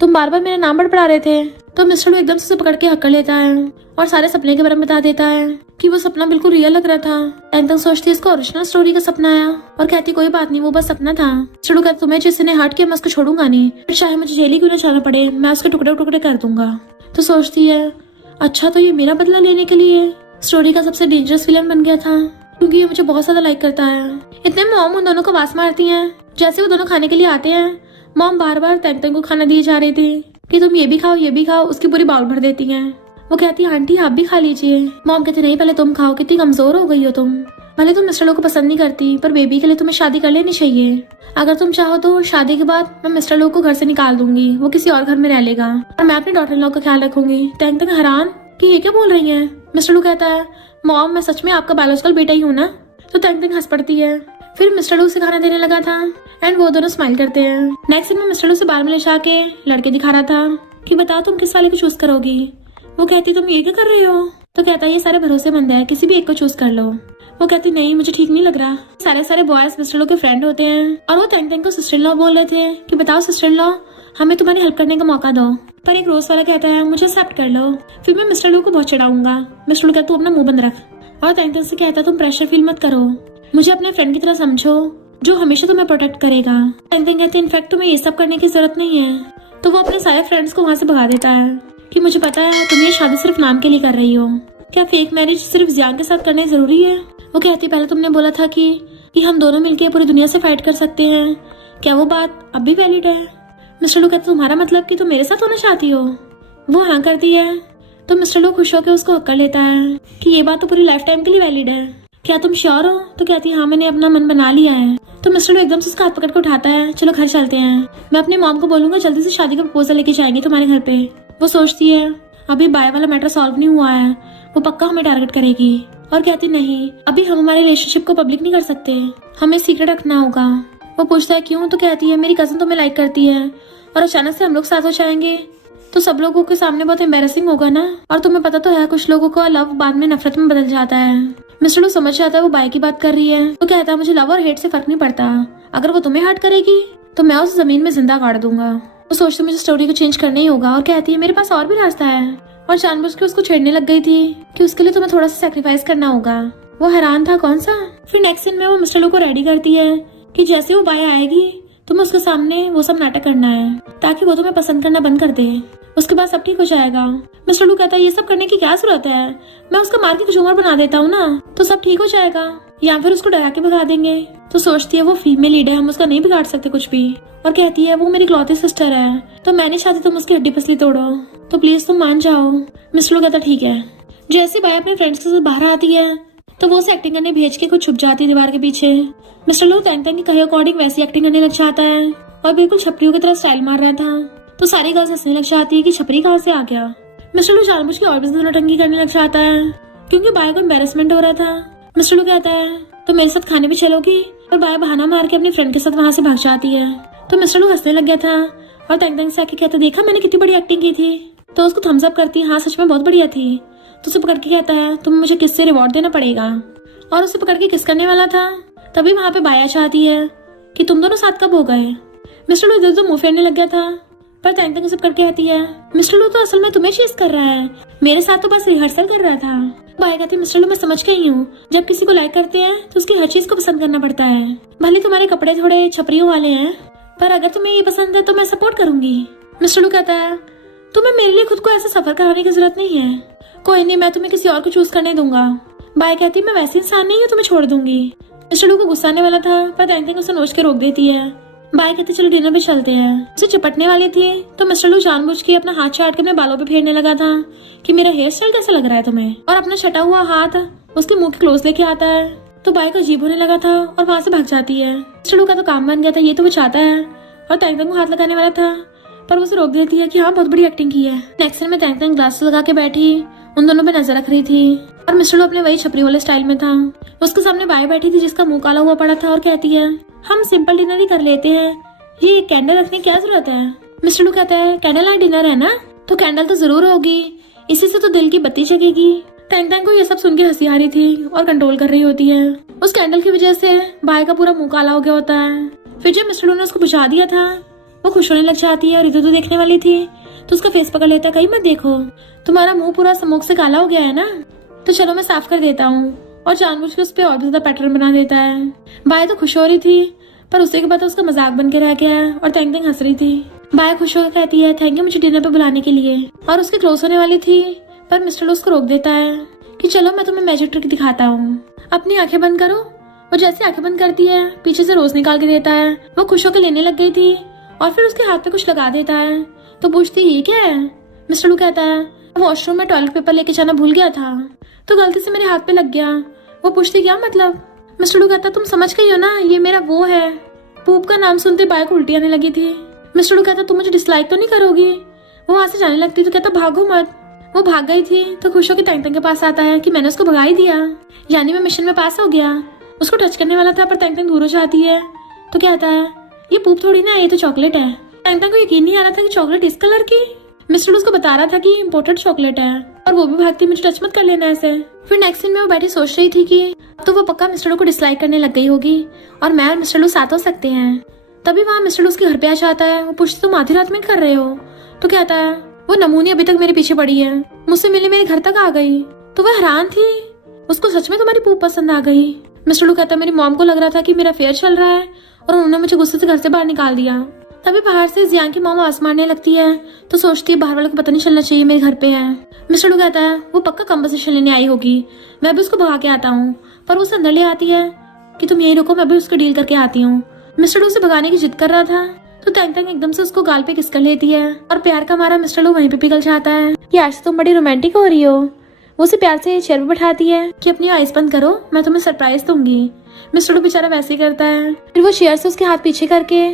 तुम बार बार मेरा नाम बड़बड़ा रहे थे। तो मिस्टर लू एकदम से उसे पकड़ के हक कर लेता है और सारे सपने के बारे में बता देता है कि वो सपना बिल्कुल रियल लग रहा था। तेंग सोचती है इसको ओरिजिनल स्टोरी का सपना आया और कहती कोई बात नहीं वो बस सपना था। मिस्टर लू कहता तुम्हें जिसने हर्ट किया मैं उसको छोड़ूंगा नहीं, फिर चाहे मुझे जेल ही क्यों ना जाना पड़े, मैं उसके टुकड़े टुकड़े कर दूंगा। तो सोचती है अच्छा तो ये मेरा बदला लेने के लिए स्टोरी का सबसे डेंजरस विलन बन गया था क्योंकि ये मुझे बहुत ज्यादा लाइक करता है। इतने मॉम उन दोनों को आवाज मारती है। जैसे वो दोनों खाने के लिए आते हैं मॉम बार बार तेंग तेंग को खाना दी जा रही थी कि तुम ये भी खाओ, उसकी पूरी बाउल भर देती हैं। वो कहती है आंटी आप भी खा लीजिए। मॉम कहती नहीं पहले तुम खाओ, कितनी कमजोर हो गई हो तुम। भले तुम मिस्टर लू को पसंद नहीं करती पर बेबी के लिए तुम्हें शादी कर लेनी चाहिए। अगर तुम चाहो तो शादी के बाद मैं मिस्टर लू को घर से निकाल दूंगी, वो किसी और घर में रह लेगा और मैं अपने डॉटर इन लॉ का ख्याल रखूंगी। तेंग तेंग हैरान कि ये क्या बोल रही है। मिस्टर लू कहता है मॉम मैं सच में आपका बायोलॉजिकल बेटा ही हूँ ना। तो तेंग तेंग हंस पड़ती है। फिर मिस्टर लू से खाना देने लगा था एंड वो दोनों स्माइल करते हैं। नेक्स्ट दिन में मिस्टर लू से बार में ले जाके लड़के दिखा रहा था कि बताओ तुम किस वाले को चूज करोगी। वो कहती तुम ये क्या कर रहे हो। तो कहता ये सारे भरोसेमंद है, किसी भी एक को चूज कर लो। वो कहती नहीं मुझे ठीक नहीं लग रहा। सारे बॉयज मिस्टर लू के फ्रेंड होते हैं और वो तेंग तेंग को सिस्टर इन लॉ बोल रहे थे कि बताओ सिस्टर इन लॉ हमें तुम्हारी हेल्प करने का मौका दो। पर एक रोज वाला कहता है मुझे एक्सेप्ट कर लो, फिर मैं मिस्टर लू को बहुत चढ़ाऊंगा। मिस्टर लू कहता तू अपना मुंह बंद रख और तेंग तेंग से कहता तुम प्रेशर फील मत करो, मुझे अपने फ्रेंड की तरह समझो जो हमेशा तुम्हें प्रोटेक्ट करेगा। तेंग तेंग कहती इनफैक्ट तुम्हें ये सब करने की जरूरत नहीं है। तो वो अपने सारे फ्रेंड्स को वहाँ से भगा देता है कि मुझे पता है तुम ये शादी सिर्फ नाम के लिए कर रही हो, क्या फेक मैरिज सिर्फ जियांग के साथ करने जरूरी है। वो कहती पहले तुमने बोला था कि हम दोनों मिलकर पूरी दुनिया से फाइट कर सकते हैं, क्या वो बात अब भी वैलिड है। मिस्टर लू कहता तुम्हारा मतलब कि तुम मेरे साथ होना चाहती हो। वो हाँ करती है तो मिस्टर लू खुश होकर उसको हक कर लेता है कि ये बात तो पूरी लाइफ टाइम के लिए वैलिड है, क्या तुम श्योर हो। तो कहती हाँ मैंने अपना मन बना लिया है। तो मिस्टर लू एकदम से उसका हाथ पकड़ कर उठाता है चलो घर चलते हैं, मैं अपनी मॉम को बोलूंगा जल्दी से शादी का प्रपोजल लेके जाएंगे तुम्हारे घर पे। वो सोचती है अभी बाय वाला मैटर सॉल्व नहीं हुआ है, वो पक्का हमें टारगेट करेगी। और कहती नहीं अभी हम हमारे रिलेशनशिप को पब्लिक नहीं कर सकते, हमें सीक्रेट रखना होगा। वो पूछता है क्यों। तो कहती है मेरी कजन तुम्हें लाइक करती है और अचानक से हम लोग साथ हो जाएंगे तो सब लोगों के सामने बहुत एम्बैरेसिंग होगा ना, और तुम्हें पता तो है कुछ लोगों का लव बाद में नफरत में बदल जाता है। मिस्टर लू समझ जाता है वो बाय की बात कर रही है। तो कहता है मुझे लव और हेट से फर्क नहीं पड़ता, अगर वो तुम्हें हर्ट करेगी तो मैं उस जमीन में जिंदा गाड़ दूंगा। वो सोचते मुझे स्टोरी को चेंज करना ही होगा और कहती है मेरे पास और भी रास्ता है, और जानबूझ के उसको छेड़ने लग गई थी कि उसके लिए तुम्हें थोड़ा सा सैक्रिफाइस करना होगा। वो हैरान था कौन सा। फिर नेक्स्ट सीन में वो मिस्टर लू को रेडी करती है कि जैसे वो बाय आएगी तुम्हें उसके सामने वो सब नाटक करना है ताकि वो तुम्हें पसंद करना बंद कर दे, उसके बाद सब ठीक हो जाएगा। मिस्टर लू कहता है ये सब करने की क्या जरूरत है, मैं उसका मार के कुछ उम्र बना देता हूँ ना तो सब ठीक हो जाएगा, या फिर उसको डरा के भगा देंगे। तो सोचती है वो फीमेल लीड है, हम उसका नहीं बिगाड़ सकते कुछ भी। और कहती है वो मेरी इकलौती सिस्टर है तो मैं नहीं चाहती तुम उसकी हड्डी पसली तोड़ो, तो प्लीज तुम मान जाओ। मिस्टर लू कहता ठीक है। जैसे बाय अपने फ्रेंड्स के साथ बाहर आती है तो वो उसे एक्टिंग करने भेज के कुछ छुप जाती है दीवार के पीछे। मिस्टर लू तेंग तेंग के कहे अकॉर्डिंग वैसी एक्टिंग करने लग जाता है और बिल्कुल छपरियों की तरह स्टाइल मार रहा था। तो सारी गर्ल्स हंसने लग जाती है कि छपरी कहाँ से आ गया। मिस्टर लू जानबूझ के और भी नौटंकी करने लग जाता है क्योंकि बाय को एम्बैरेसमेंट हो रहा था मिस्टर लू कहता है तो मेरे साथ खाने भी चलोगी, और बाय बहाना मार के अपनी फ्रेंड के साथ वहाँ से भाग जाती है। तो मिस्टर लू हंसने लग गया था और तंग तंग से आके कहता देखा मैंने कितनी बड़ी एक्टिंग की थी। तो उसको थम्स अप करती है, हाँ सच में बहुत बढ़िया थी। तो उसे पकड़ के कहता है तुम्हें मुझे किससे रिवॉर्ड देना पड़ेगा, और उसे पकड़ के किस करने वाला था। तभी वहाँ पे बाया चाहती है कि तुम दोनों साथ कब हो गए। मिस्टर लू इधर उधर मुंह फेरने लग गया था, पर तंग तंग उसे पकड़ के आती है मिस्टर लू तो असल में तुम्हें चीज कर रहा है, मेरे साथ तो बस रिहर्सल कर रहा था। बाया कहती मिस्टर लू मैं समझ गई हूँ, जब किसी को लाइक करते हैं तो उसकी हर चीज को पसंद करना पड़ता है। भले तुम्हारे कपड़े थोड़े छपरियों वाले हैं, पर अगर तुम्हें ये पसंद है तो मैं सपोर्ट करूंगी। मिस्टर लू कहता है तुम्हें मेरे लिए खुद को ऐसा सफर कराने की जरूरत नहीं है, कोई नहीं मैं तुम्हें किसी और को चूज करने दूंगा। बाया कहती मैं वैसे इंसान नहीं हूँ तुम्हें छोड़ दूंगी। मिस्टर लू को गुस्सा आने वाला था, पर तंग तंग उसे नोच के रोक देती है। बाया कहती चलो डिनर पे चलते हैं। उसे चिपटने वाले थे तो मिस्टर लू जानबूझ के अपना हाथ चाट के अपने बालों पे फेरने लगा था कि मेरा हेयर स्टाइल कैसा लग रहा है तुम्हें, और अपना छटा हुआ हाथ उसके मुंह के क्लोज लेके आता है। तो बाया को अजीब होने लगा था और वहां से भाग जाती है। मिस्टर लू का तो काम बन गया था, ये तो वो चाहता है, और तंग तंग को हाथ लगाने वाला था पर उसे रोक देती है कि हाँ बहुत बड़ी एक्टिंग की है। नेक्स्ट सीन में तंग तंग ग्लासेस लगा के बैठी उन दोनों पे नजर रख रही थी, और मिस्टर लू अपने वही छपरी वाले स्टाइल में था। उसके सामने बाया बैठी थी जिसका मुंह काला हुआ पड़ा था और कहती है हम सिंपल डिनर ही कर लेते हैं, ये कैंडल रखने की क्या जरूरत है। मिस्टर लू कहता है कैंडल लाइट डिनर है ना, तो कैंडल तो जरूर होगी, इसी से तो दिल की बत्ती जगेगी। टैंग टैंग को ये सब सुन के हंसी आ रही थी और कंट्रोल कर रही होती है। उस कैंडल की वजह से बाय का पूरा मुंह काला हो गया होता है। फिर जब मिस्टर लू ने उसको बुझा दिया था वो खुश होने लग जाती है और इधर उधर देखने वाली थी तो उसका फेस पकड़ लेता है कहीं मत देखो, तुम्हारा मुंह पूरा स्मोक से काला हो गया है ना, तो चलो मैं साफ कर देता हूँ, और जानबूझ के उस पर और भी ज्यादा पैटर्न बना देता है। बाय तो खुश हो रही थी पर उसी के बाद उसका मजाक बन के रह गया और टैंग टैंग हंस रही थी। बाय खुश होकर कहती है थैंक यू मुझे डिनर पे बुलाने के लिए, और उसके क्लोज होने वाली थी पर मिस्टर लू उसको रोक देता है कि चलो मैं तुम्हें मैजिक ट्रिक दिखाता हूँ, अपनी आंखें बंद करो। वो जैसे आंखें बंद करती है पीछे से रोज निकाल के देता है। वो खुश होकर लेने लग गई थी और फिर उसके हाथ पे कुछ लगा देता है। तो पूछती ये क्या है। मिस्टर लू कहता है वॉशरूम में टॉयलेट पेपर लेके जाना भूल गया था तो गलती से मेरे हाथ पे लग गया। वो पूछती क्या मतलब। मिस्टर लू कहता तुम समझ गई हो ना, ये मेरा वो है। पूप का नाम सुनते बाय को उल्टी आने लगी थी। मिस्टर लू कहता तुम मुझे डिसलाइक तो नहीं करोगी। वो वहां से जाने लगती तो कहता भागो मत। वो भाग गई थी तो खुश होकर टैंग टैंग के पास आता है कि मैंने उसको भगा ही दिया, यानी मैं मिशन में पास हो गया। उसको टच करने वाला था पर टैंग टैंग दूर हो जाती है तो कहता है ये पूप थोड़ी ना, ये तो चॉकलेट है। टैंग टैंग को यकीन नहीं आ रहा था कि चॉकलेट इस कलर की। मिस्टर लू उसको बता रहा था कि इम्पोर्टेड चॉकलेट है और वो भी भागती मुझे टच मत कर लेना ऐसे। फिर नेक्स्ट सीन में वो बैठी सोच रही थी कि अब तो वो पक्का मिस्टर लू को डिसलाइक करने लग गई होगी और मैं और मिस्टर लू साथ हो सकते हैं। तभी वहाँ मिस्टर लू उसके घर पे आ जाता है। वो पूछती तुम आधी रात में कर रहे हो, तो कहता है वो नमूनी अभी तक मेरे पीछे पड़ी है, मुझसे मिले मेरे घर तक आ गई। तो वह हैरान थी, उसको सच में तुम्हारी पूप पसंद आ गई। मिस्टर लू कहता मेरी मॉम को लग रहा था कि मेरा अफेयर चल रहा है और उन्होंने मुझे गुस्से से घर से बाहर निकाल दिया। तभी बाहर से जियांग की मॉम आवाज मारने लगती है तो सोचती है बाहर वालों को पता नहीं चलना चाहिए मेरे घर पे है। मिस्टर लू कहता है वो पक्का कंपनसेशन लेने आई होगी, मैं भी उसको भगा के आता हूँ। पर वो उसे अंदर ले आती है कि तुम यही रुको, मैं भी उसको डील करके आती हूँ। मिस्टर लू उसे भगाने की जिद कर रहा था तो टैंग टैंग एकदम से उसको गाल पे किस कर लेती है और प्यार का मारा मिस्टर लू वहीं पे पिघल जाता है कि आज तुम बड़ी रोमांटिक हो रही हो। वो उसे प्यार से चेयर पे बैठाती है कि अपनी आइज बंद करो, मैं तुम्हें सरप्राइज दूंगी। मिस्टर लू बेचारा वैसे ही करता है। फिर वो चेयर से उसके हाथ पीछे करके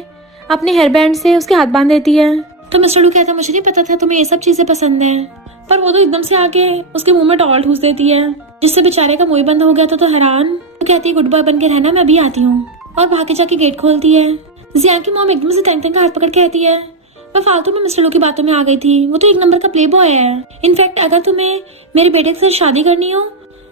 अपने हेयर बैंड से उसके हाथ बांध देती है। तो मिस्टर लू कहता है मुझे नहीं पता था तुम्हें ये सब चीजें पसंद है। पर वो तो एकदम से आके उसके मुंह में टॉवल ठूस देती है जिससे बेचारे का मुंह बंद हो गया था। तो हैरान तो कहती है गुड बॉय बन के रहना, मैं भी आती हूँ, और भागे जाके गेट खोलती है। जियांग की मॉम एकदम से टैंग टैंग का हाथ पकड़ के कहती है मैं फालतू में मिस्टर लू की बातों में आ गई थी, वो तो एक नंबर का प्ले बॉय है। इनफैक्ट अगर तुम्हें मेरे बेटे के साथ शादी करनी हो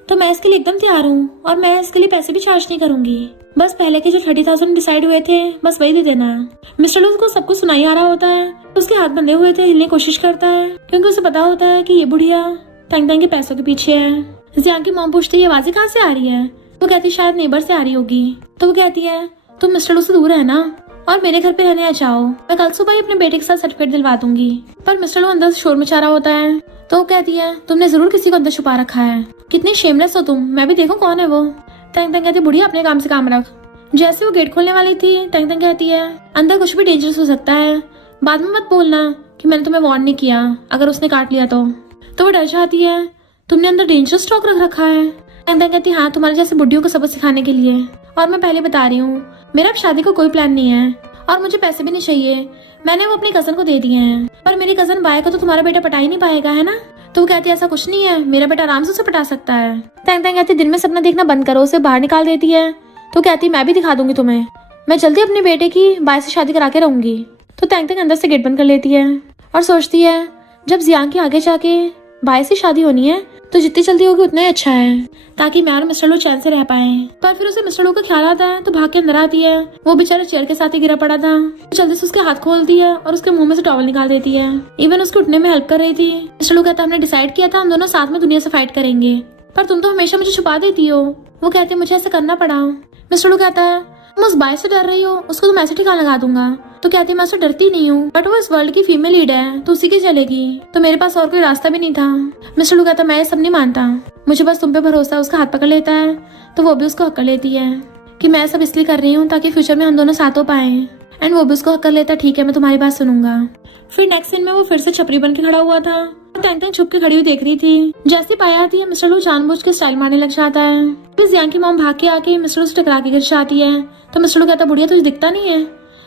तो मैं इसके लिए एकदम तैयार हूँ और मैं इसके लिए पैसे भी चार्ज नहीं करूंगी, बस पहले के जो 30,000 डिसाइड हुए थे बस वही दे देना है। मिस्टर लू को सब कुछ सुनाई आ रहा होता है तो उसके हाथ बंधे हुए थे, हिलने की कोशिश करता है क्योंकि उसे पता होता है कि ये बुढ़िया टैंग टैंग के पैसों के पीछे है। जियांग की मॉम पूछती है ये आवाजें कहाँ से आ रही है। वो कहती शायद नेबर से आ रही होगी। तो वो कहती है तुम मिस्टर लू से दूर है ना और मेरे घर पे रहने आ जाओ, मैं कल सुबह ही अपने बेटे के साथ सर्टिफिकेट दिलवा दूंगी। पर मिस्टर लू अंदर से शोर मचा रहा होता है तो वो कहती है तुमने जरूर किसी को अंदर छुपा रखा है, कितनी शेमलेस हो तुम, मैं भी देखूं कौन है वो। टैंग टैंग कहती बुढ़िया अपने काम से काम रख। जैसे वो गेट खोलने वाली थी टैंग टैंग कहती है अंदर कुछ भी डेंजरस हो सकता है, बाद में मत बोलना कि मैंने तुम्हें वार्न नहीं किया, अगर उसने काट लिया तो वो डर जाती है तुमने अंदर डेंजरस स्टॉक रख रखा है। टैंग टैंग कहती हाँ तुम्हारे जैसे बुढ़ियों को सबक सिखाने के लिए, और मैं पहले बता रही हूँ मेरा अब शादी को कोई प्लान नहीं है और मुझे पैसे भी नहीं चाहिए, मैंने वो अपनी कजन को दे दिए हैं। पर मेरी कजन बाय को तो तुम्हारा बेटा पटा ही नहीं पाएगा है ना, तो वो कहती है ऐसा कुछ नहीं है, मेरा बेटा आराम से उसे पटा सकता है। तैंग तैंग कहती दिन में सपना देखना बंद करो, उसे बाहर निकाल देती है। तो कहती मैं भी दिखा दूंगी तुम्हें, मैं जल्दी अपने बेटे की बाय से शादी करा के रहूंगी। तो तैंग तैंग अंदर से गेट बंद कर लेती है और सोचती है जब जियांग की आगे जाके बाय से शादी होनी है तो जितनी जल्दी होगी उतना ही अच्छा है, ताकि मैं और मिस्टर लो चैन से रह पाए। पर फिर उसे मिस्टर लो का ख्याल आता है तो भाग के अंदर आती है। वो बेचारा चेयर के साथ ही गिरा पड़ा था। जल्दी से उसके हाथ खोलती है और उसके मुंह में से टॉवल निकाल देती है। इवन उसके उठने में हेल्प कर रही थी। मिस्टर लो कहता हमने डिसाइड किया था हम दोनों साथ में दुनिया से फाइट करेंगे, पर तुम तो हमेशा मुझे छुपा देती हो। वो कहते मुझे ऐसा करना पड़ा। मिस्टर लो कहता है तुम उस बाय से डर रही हो, उसको तुम ऐसे ठिकाना लगा दूंगा। तो कहती मैं उससे डरती नहीं हूँ, बट वो इस वर्ल्ड की फीमेल लीड है तो उसी की चलेगी, तो मेरे पास और कोई रास्ता भी नहीं था। मिस्टर लू कहता मैं ये सब नहीं मानता, मुझे बस तुम पे भरोसा है। उसका हाथ पकड़ लेता है तो वो भी उसको हक कर लेती है कि मैं सब इसलिए कर रही हूँ ताकि फ्यूचर में हम दोनों साथ हो पाए। एंड वो भी उसको हक कर लेता है, ठीक है मैं तुम्हारी बात सुनूंगा। फिर नेक्स्ट सीन में वो फिर से छपरी बन के खड़ा हुआ था। तैंग तैंग छुप के खड़ी हुई देख रही थी। जैसे पाया आती है मिस्टर लू जानबूझ के स्टाइल मारने लग जाता है। फिर जियांग की मॉम भाग के आके मिस्टर लू से टकरा के गिर जाती है। तो मिस्टर लू कहता बुढ़िया तुझे दिखता नहीं है।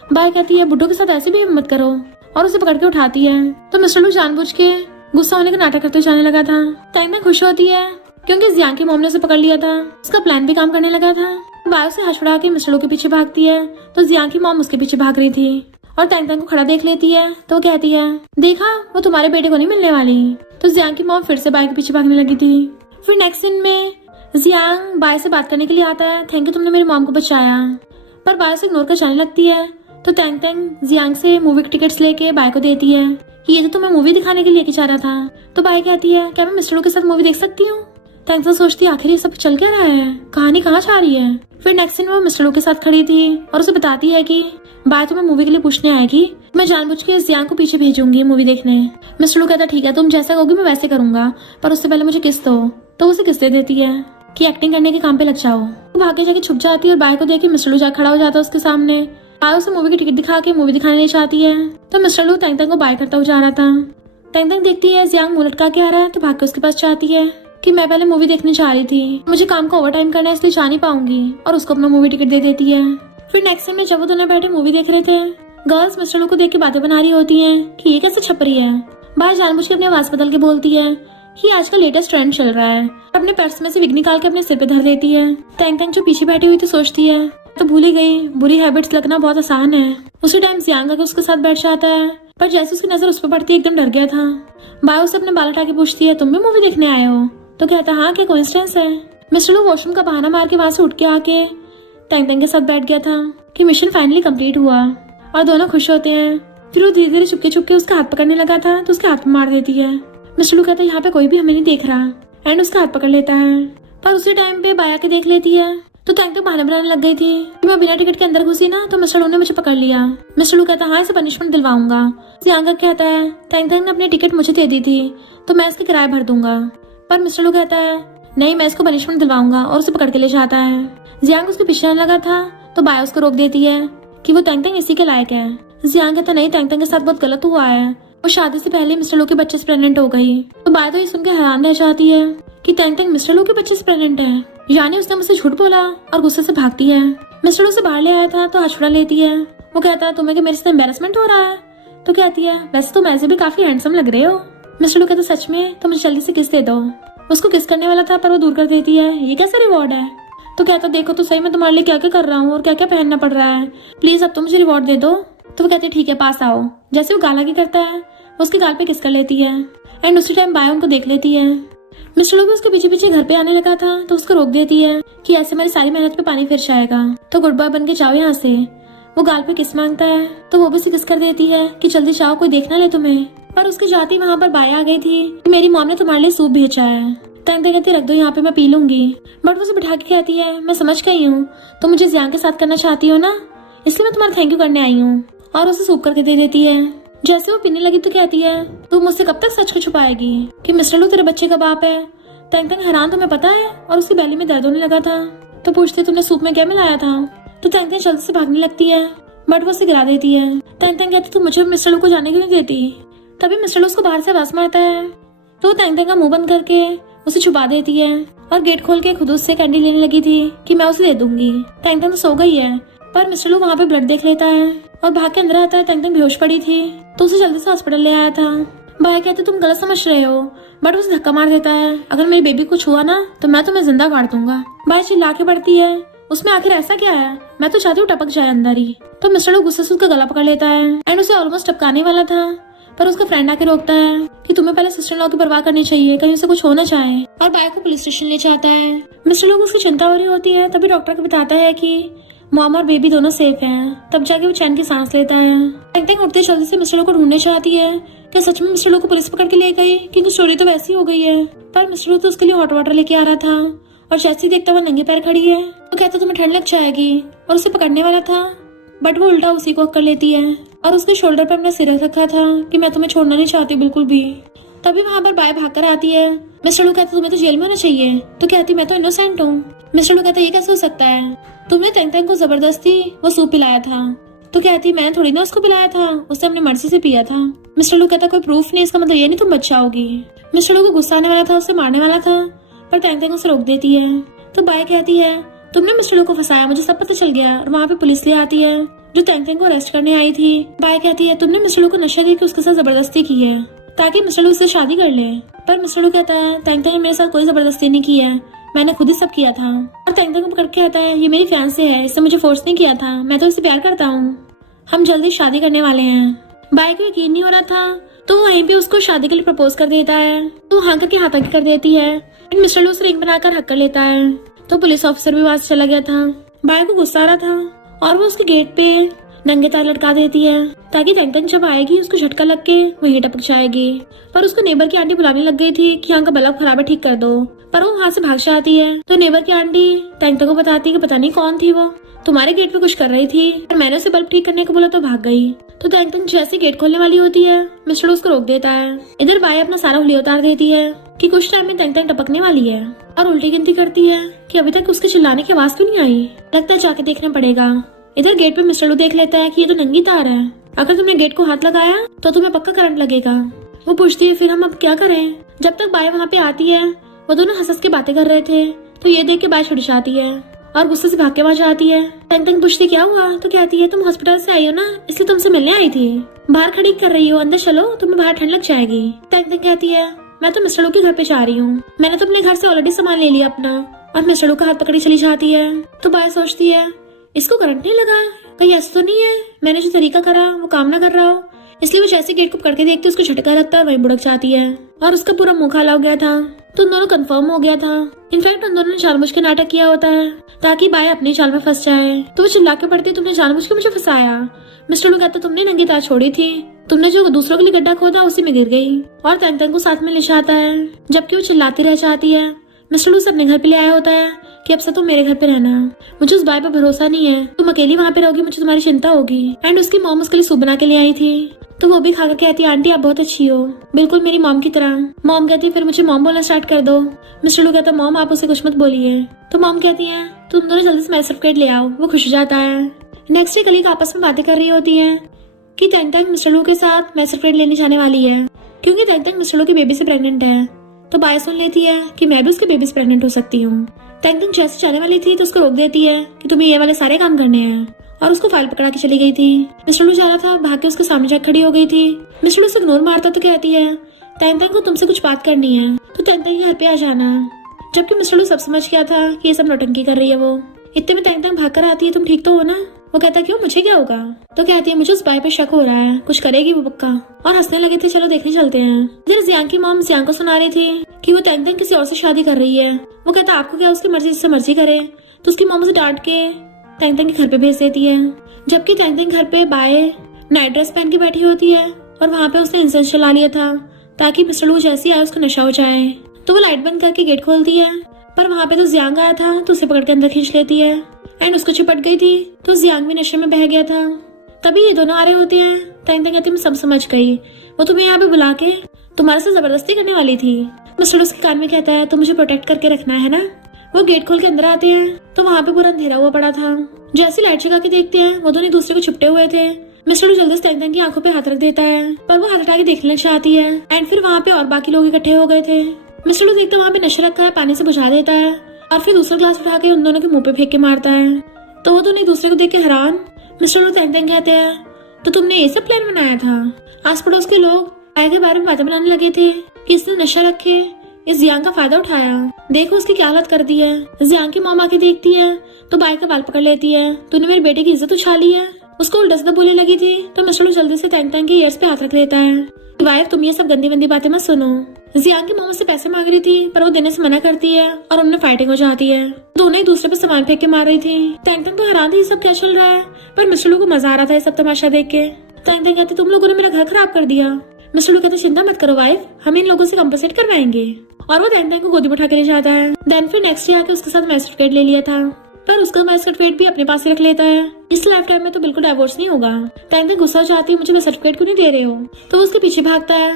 बाय कहती है बुड्ढों के साथ ऐसे भी मत करो और उसे पकड़ के उठाती है। तो मिस्टर लू जानबूझ के गुस्सा होने का नाटक करते जाने लगा था। तैंग तैंग खुश होती है क्योंकि जियांग की मॉम ने उसे पकड़ लिया था। उसका प्लान भी काम करने लगा था। बाय उसे हंसपड़ा के मिस्टर लू के पीछे भागती है तो जियांग की मॉम उसके पीछे भाग रही थी और तैंग तैंग को खड़ा देख लेती है। तो वो कहती है देखा वो तुम्हारे बेटे को नहीं मिलने वाली। तो जियांग की मॉम फिर से बाय के पीछे भागने लगी थी। फिर नेक्स्ट सीन में जियांग बाय से बात करने के लिए आता है, थैंक यू तुमने मेरी मॉम को बचाया। पर बाय से इग्नोर कर जाने लगती है। तो तैंग तैंग जियांग से मूवी के टिकट्स लेके बाय को देती है कि ये तो तुम्हें मूवी दिखाने के लिए जा रहा था। तो बाय कहती है क्या मैं मिस्टर लू के साथ मूवी देख सकती हूँ। तैंग तैंग सोचती है आखिर ये सब चल क्या रहा है, कहानी कहाँ जा रही है। फिर नेक्स्ट सीन में वो मिस्टर लू के साथ खड़ी थी और उसे बताती है कि बाय तुम्हें मूवी के लिए पूछने आएगी, मैं जानबूझ के जियांग को पीछे भेजूंगी मूवी देखने। मिस्टर लू कहता ठीक है तुम जैसा कहोगी मैं वैसे करूंगा, पर उससे पहले मुझे किस दो। तो उसे किस दे देती है कि एक्टिंग करने के काम पे लग जाओ। वो भागे जाके छुप जाती है और बाय को देख के मिस्टर लू जाके खड़ा हो जाता है उसके सामने। बाय उसे मूवी की टिकट दिखा के मूवी दिखाने ले जाती है। तो मिस्टर लू तैंग तैंग को बाय करता हुआ जा रहा था। तैंग तैंग देखती है जियांग मुंह लटका के आ रहा है तो भाग के उसके पास जाती है कि मैं पहले मूवी देखने जा रही थी, मुझे काम का ओवर टाइम करना है इसलिए जा नहीं पाऊंगी, और उसको अपना मूवी टिकट दे देती है। फिर नेक्स्ट टाइम में जब वो दोनों बैठे मूवी देख रहे थे, गर्ल्स मिस्टर लू को देख के बातें बना रही होती हैं कि ये कैसे छप रही है। बाय जानबूझ के अपनी आवाज बदल के बोलती है कि आजकल लेटेस्ट ट्रेंड चल रहा है। अपने पर्स में से विग निकाल के अपने सिर पे धर देती है। तैंग तैंग जो पीछे बैठी हुई थी सोचती है तो भूल ही गई, बुरी हैबिट्स लगना बहुत आसान है। उसी टाइम जियांग आके उसके साथ बैठ जाता है, पर जैसे उसकी नजर उस पर पड़ती है एकदम डर गया था। बाय उसे अपने बाल हटा के पूछती है तुम भी मूवी देखने आए हो। तो कहता हाँ क्या कोइंसिडेंस है। मिस्टर लू वॉशरूम का बहाना मार के वहां से उठ के आके तैंग तैंग के साथ बैठ गया था कि मिशन फाइनली कंप्लीट हुआ और दोनों खुश होते हैं। फिर वो धीरे धीरे चुपके चुपके उसका हाथ पकड़ने लगा था तो उसके हाथ में मार देती है। मिस्टर लू कहता है यहाँ पे कोई भी हमें नहीं देख रहा एंड उसका हाथ पकड़ लेता है। पर उसी टाइम पे बाया के देख लेती है तो तैंग तैंग बहाने बनाने लग गई थी कि मैं बिना टिकट के अंदर घुसी ना तो मिस्टर लू ने मुझे पकड़ लिया। मिस्टर लू कहता हाँ इसे पनिशमेंट दिलवाऊंगा। जियांग कहता है तैंग तैंग ने अपनी टिकट मुझे दे दी थी तो मैं इसका किराया भर दूंगा। पर मिस्टर लू कहता है नहीं मैं इसको पनिशमेंट दिलवाऊंगा और उसे पकड़ के ले जाता है। जियांग उसके पीछे आने लगा था तो बाया उसको रोक देती है कि वो तैंग तैंग इसी के लायक है। जियांग कहता नहीं तैंग तैंग के साथ बहुत गलत हुआ है, वो शादी से पहले मिस्टर लू के बच्चे से प्रेग्नेंट हो गई। तो बाया तो ये सुन के हैरान रह जाती है कि तैंग तैंग मिस्टर लू के बच्चे से प्रेग्नेंट है, यानी उसने मुझसे झूठ बोला, और गुस्से से भागती है। मिस्टर लू से बाहर ले आया था तो हथौड़ा लेती है। वो कहता है तुम्हें कि मेरे से एम्बेरसमेंट हो रहा है। तो कहती है वैसे तुम ऐसे भी काफी हैंडसम लग रहे हो। मिस्टर लू कहता सच में, तो मुझे जल्दी से किस दे दो। उसको किस करने वाला था पर वो दूर कर देती है, ये कैसा रिवॉर्ड है। तो कहता देखो तो सही मैं तुम्हारे लिए क्या क्या कर रहा हूँ और क्या क्या पहनना पड़ रहा है, प्लीज अब तुम मुझे रिवॉर्ड दे दो। तो वो कहती है ठीक है पास आओ। जैसे वो गाला की करता है उसके गाल पे किस कर लेती है एंड उसी टाइम बाया उनको देख लेती है। मिस्टर लू भी उसके पीछे पीछे घर पे आने लगा था तो उसको रोक देती है कि ऐसे मेरी सारी मेहनत पे पानी फिर जाएगा, तो गुड बॉय बन के जाओ यहाँ से। वो गाल पे किस मांगता है तो वो भी उसे किस कर देती है कि जल्दी जाओ कोई देख ना ले तुम्हें। पर उसकी जाती वहाँ पर बाया आ गई थी कि मेरी मॉम ने तुम्हारे लिए सूप भेजा है। तैंग तैंग कहती रख दो यहाँ पे मैं पी लूंगी। बट वो उसे बिठा के कहती है मैं समझ गई हूँ तो मुझे जियांग के साथ करना चाहती हो ना, इसलिए मैं तुम्हारा थैंक यू करने आई हूँ, और उसे सूप करके दे देती है। जैसे वो पीने लगी तो कहती है तू मुझसे कब तक सच को छुपाएगी कि मिस्टर लू तेरे बच्चे का बाप है। तैंग तैंग हैरान तुम्हें पता है, और उसकी बैली में दर्द होने लगा था तो पूछते तुमने सूप में क्या मिलाया था। तो तैंग तैंग जल्दी से भागने लगती है बट वो उसे गिरा देती है। तैंग तैंग कहती तू मुझे मिस्टर लू को जाने क्यों नहीं देती। तभी मिस्टर लू उसको बाहर से आवाज मारता है तो तैंग तैंग का मुंह बंद करके उसे छुपा देती है और गेट खोल के खुद उससे कैंडी लेने लगी थी कि मैं उसे दे दूंगी। तैंग तैंग तो सो गई है पर मिस्टर लू वहाँ पे ब्लड देख लेता है और भाग के अंदर आता है। तैंग तैंग बेहोश पड़ी थी तो उसे जल्दी से हॉस्पिटल ले आया था। भाई कहते तुम गलत समझ रहे हो, बट उसे धक्का मार देता है, अगर मेरी बेबी को छुआ ना तो मैं तुम्हें जिंदा काट दूंगा। भाई चिल्ला के पड़ती है, उसमें आखिर ऐसा क्या है, मैं तो चाहती हूँ टपक जाए अंदर ही। तो मिस्टर लू गुस्से से उसका गला पकड़ लेता है एंड उसे ऑलमोस्ट टपकाने वाला था, पर उसका फ्रेंड आके रोकता है कि तुम्हें पहले सिस्टर लॉ की परवाह करनी चाहिए, कहीं उसे कुछ हो ना चाहे, और बाय को पुलिस स्टेशन ले जाता है। मिस्टर लू को उसकी चिंता हो रही होती है, तभी डॉक्टर को बताता है कि मॉम और बेबी दोनों सेफ हैं। तब जाके वो चैन की सांस लेता है। टेंग उठते जल्दी से मिस्टर लू को ढूंढने चाहती है, क्या सच में मिस्टर लू को पुलिस पकड़ के ले गई, क्योंकि स्टोरी तो वैसी हो गई है। पर मिस्टर लू तो उसके लिए हॉट वाटर लेके आ रहा था, और जैसे ही देखता हुआ नंगे पैर खड़ी है तो कहता तुम्हें ठंड लग जाएगी, और उसे पकड़ने वाला था, बट वो उल्टा उसी को कर लेती है और उसके शोल्डर पर अपना सिर रखा था कि मैं तुम्हें छोड़ना नहीं चाहती बिल्कुल भी। तभी वहाँ पर बाय भाग कर आती है। मिस्टर लू कहता तुम्हें तो जेल में होना चाहिए, तो कहती मैं तो इनोसेंट हूँ। मिस्टर लू कहता ये कैसे हो सकता है, तुमने तेंग को जबरदस्ती वो सूप पिलाया था। तो कहती मैं थोड़ी ना उसको पिलाया था, उसने अपनी मर्जी से पिया था। मिस्टर लू कहता कोई प्रूफ नहीं, इसका मतलब ये नहीं तुम बच्चा होगी। मिस्टर लू को गुस्सा आने वाला था, उसे मारने वाला था, पर तेंग उसे रोक देती है। तो बाय कहती है तुमने मिस्टर लू को फंसाया, मुझे सब पता चल गया, और वहाँ पे पुलिस ले आती है जो तेंग को अरेस्ट करने आई थी। बाय कहती है तुमने मिस्टर लू को नशा देकर उसके साथ जबरदस्ती की है ताकि मिस्टर लू उससे शादी कर ले। पर मिस्टर लू कहता है तेंग ने मेरे साथ कोई जबरदस्ती नहीं की है, मैंने खुद ही सब किया था। और तेंग को पकड़ के आता है ये मेरी फियांसे है, इसने मुझे फोर्स नहीं किया था, मैं तो इससे प्यार करता हूँ, हम जल्दी शादी करने वाले हैं। बाय को यकीन नहीं हो रहा था, तो वहीं पे उसको शादी के लिए प्रपोज कर देता है। तो हाँ करके हाँ तक कर देती है। मिस्टर लू उसे रिंग बनाकर हक कर लेता है। तो पुलिस ऑफिसर भी वहां से चला गया था। बाय को गुस्सा आ रहा था और वो उसके गेट पे नंगे तार लटका देती है ताकि तेंग जब आएगी उसको झटका लग के वहीं टपक जाएगी। पर उसको नेबर की आंटी बुलाने लग गई थी कि यहाँ का बल्ब खराब है, ठीक कर दो, पर वो वहाँ से भाग जाती है। तो नेबर की आंटी तेंग को बताती है कि पता नहीं कौन थी वो, तुम्हारे गेट पे कुछ कर रही थी, और मैंने उसे बल्ब ठीक करने को बोला तो भाग गई। तो तेंग जैसे गेट खोलने वाली होती है मिस्टर उसको रोक देता है। इधर बाय अपना सारा हुलिया उतार देती है कि कुछ टाइम में तेंग टपकने वाली है, और उल्टी गिनती करती है कि अभी तक उसके चिल्लाने की आवाज तो नहीं आई, लगता है जाके देखना पड़ेगा। इधर गेट पे मिस्टर लू देख लेता है कि ये तो नंगी तार है, अगर तुमने गेट को हाथ लगाया तो तुम्हें पक्का करंट लगेगा। वो पूछती है फिर हम अब क्या करें। जब तक बाय वहाँ पे आती है वो दोनों हंस के बातें कर रहे थे, तो ये देख के बाय छुट जाती है और गुस्से से भाग के वहाँ जाती है। तेंग पूछती क्या हुआ, तो कहती है तुम हॉस्पिटल से आई हो ना, इसलिए तुमसे मिलने आई थी, बाहर खड़ी कर रही हो, अंदर चलो, तुम्हें बाहर ठंड लग जाएगी। तेंग कहती है मैं तो मिस्टर लू के घर पे जा रही हूँ, मैंने तो अपने घर से ऑलरेडी सामान ले लिया अपना, और मिस्टर लू का हाथ पकड़ी चली जाती है। तो बाय सोचती है इसको करंट नहीं लगा, कहीं ऐसा तो नहीं है मैंने जो तरीका करा वो काम ना कर रहा हो, इसलिए वो जैसे गेट को पकड़ के देखती है उसको झटका लगता है, वहीं बुड़क जाती है और उसका पूरा मुंह काला हो गया था। तो उन दोनों कंफर्म हो गया था। इनफैक्ट उन दोनों ने जानबूझ के नाटक किया होता है ताकि बाय अपनी चाल में फंस जाए। तो वो चिल्ला के पड़ती तुमने जानबूझ के मुझे फंसाया। मिस्टर लू कहता तुमने नंगी तार छोड़ी थी, तुमने जो दूसरों के लिए गड्ढा खोदा उसी में गिर गई, और तेंग को साथ में ले जाता है, जबकि वो चिल्लाती रह जाती है। मिस्टर लू से अपने घर पे ले आया होता है कि अब से तुम मेरे घर पे रहना, मुझे उस बाय पे भरोसा नहीं है, तुम अकेली वहाँ पे रहोगी, मुझे तुम्हारी चिंता होगी। एंड उसकी मॉम उसके लिए सूप बना के ले आई थी, तो वो भी खाकर कहती है आंटी आप बहुत अच्छी हो, बिल्कुल मेरी मॉम की तरह। मॉम कहती है फिर मुझे मॉम बोलना स्टार्ट कर दो। मिस्टर लू कहता है मॉम आप उसे कुछ मत बोलिए। तो मॉम कहती है तुम दोनों जल्दी से मैरिज सर्टिफिकेट ले आओ। वो खुश हो जाता है। नेक्स्ट डे कलीग आपस में बातें कर रही होती है कि तेंग मिस्टर लू के साथ मैरिज सर्टिफिकेट लेने जाने वाली है, क्योंकि तेंग मिस्टर लू की बेबी से प्रेग्नेंट है। तो बाय सुन लेती है कि मैं भी उसके बेबी से प्रेग्नेंट हो सकती हूँ। तेंग जैसे जाने वाली थी तो उसको रोक देती है कि तुम्हें ये वाले सारे काम करने हैं, और उसको फाइल पकड़ा के चली गई थी। मिस्टर लू जा रहा था, भाग के उसके सामने जाकर खड़ी हो गई थी। मिस्टर लू उसे इग्नोर मारता तो कहती है तेंग को तुमसे कुछ बात करनी है, तो तेंग के घर पे आ जाना। जबकि मिस्टर लू सब समझ गया था कि ये सब नौटंकी कर रही है। वो इतने में तेंग भाग कर आती है, तुम ठीक तो हो ना। वो कहता क्यों, मुझे क्या होगा। तो कहती है मुझे उस बाय पे शक हो रहा है, कुछ करेगी वो पक्का, और हंसने लगे थे, चलो देखने चलते हैं। इधर जियांग की मॉम जियांग को सुना रही थी कि वो तेंग किसी और से शादी कर रही है। वो कहता आपको क्या, उसकी मर्जी जिससे मर्जी करे। तो उसकी मॉम उसे डांट के तेंग के घर पे भेज देती है, जबकि तेंग घर पे बाय नाइट ड्रेस पहन के बैठी होती है, और वहाँ पे उसने इंसेंस जला लिया था ताकि मिस्टर लू जैसे ही आए उसको नशा हो जाए। तो वो लाइट बंद करके गेट खोलती है, पर वहाँ पे तो जियांग आया था, तो उसे पकड़ के अंदर खींच लेती है एंड उसको चिपट गई थी। तो जियांग भी नशे में बह गया था। तभी ये दोनों आ रहे होते हैं। तेंग कहती मैं सब समझ गई, वो तुम्हें यहाँ पे बुला के तुम्हारे से जबरदस्ती करने वाली थी। मिस्टर उसके कान में कहता है तो मुझे प्रोटेक्ट करके रखना है ना। वो गेट खोल के अंदर आते हैं तो वहाँ पे पूरा अंधेरा हुआ पड़ा था। जैसे लाइट जगा के देखते हैं वो दोनों एक दूसरे को चिपटे हुए थे। मिस्टर जल्दी से तेंग की आंखों पे हाथ रख देता है, पर वो हाथ हटा के देखने चाहती है। एंड फिर वहाँ पे और बाकी लोग इकट्ठे हो गए थे। मिस्टर देखते वहाँ पे नशा रखा है, पानी से बुझा देता है, और फिर दूसरा ग्लास उठा के उन दोनों के मुंह पे फेंक के मारता है। तो वो दोनों एक दूसरे को देख के हैरान। मिस्टर तेंग कहते हैं तो तुमने ये सब प्लान बनाया था। आस पड़ोस के लोग आय के बारे में बातें बनाने लगे थे कि इसने नशा रखे इस जियांग का फायदा उठाया। देखो उसकी क्या हालत कर दी है। जियांग की मॉम आके देखती है तो बाय का बाल पकड़ लेती है। तूने मेरे बेटे की इज्जत उछाली है। उसको उल्टा सीधा बोलने लगी थी तो मिस्टर लू जल्दी से तैंग तैंग के ईयर्स पे हाथ रख लेता है। वाइफ तुम ये सब गंदी वंदी बातें मत सुनो। जियांग की मॉम उससे पैसे मांग रही थी पर वो देने से मना करती है और उनमें फाइटिंग हो जाती है। दोनों एक दूसरे पे सामान फेंक के मार रही थी। तैंग तैंग तो हैरान थी ये सब क्या चल रहा है, पर मिस्टर लू को मजा आ रहा था ये सब तमाशा देख के। तैंग तैंग कहती तुम लोगों ने मेरा घर खराब कर दिया। मिस्टर लू कहते चिंता मत करो वाइफ, हम इन लोगों से कंपनसेट करवाएंगे। और वो तैंग तैंग को गोदी में उठा के ले जाता है। देन फिर नेक्स्ट डे आके उसके साथ मैरिज सर्टिफिकेट ले लिया था, पर उसका मैरिज सर्टिफिकेट भी अपने पास ही रख लेता है। इस लाइफ टाइम में तो बिल्कुल डिवोर्स नहीं होगा। तैंग तैंग गुस्सा चाहती है मुझे मैरिज सर्टिफिकेट क्यों नहीं दे रहे हो, तो वो उसके पीछे भागता है।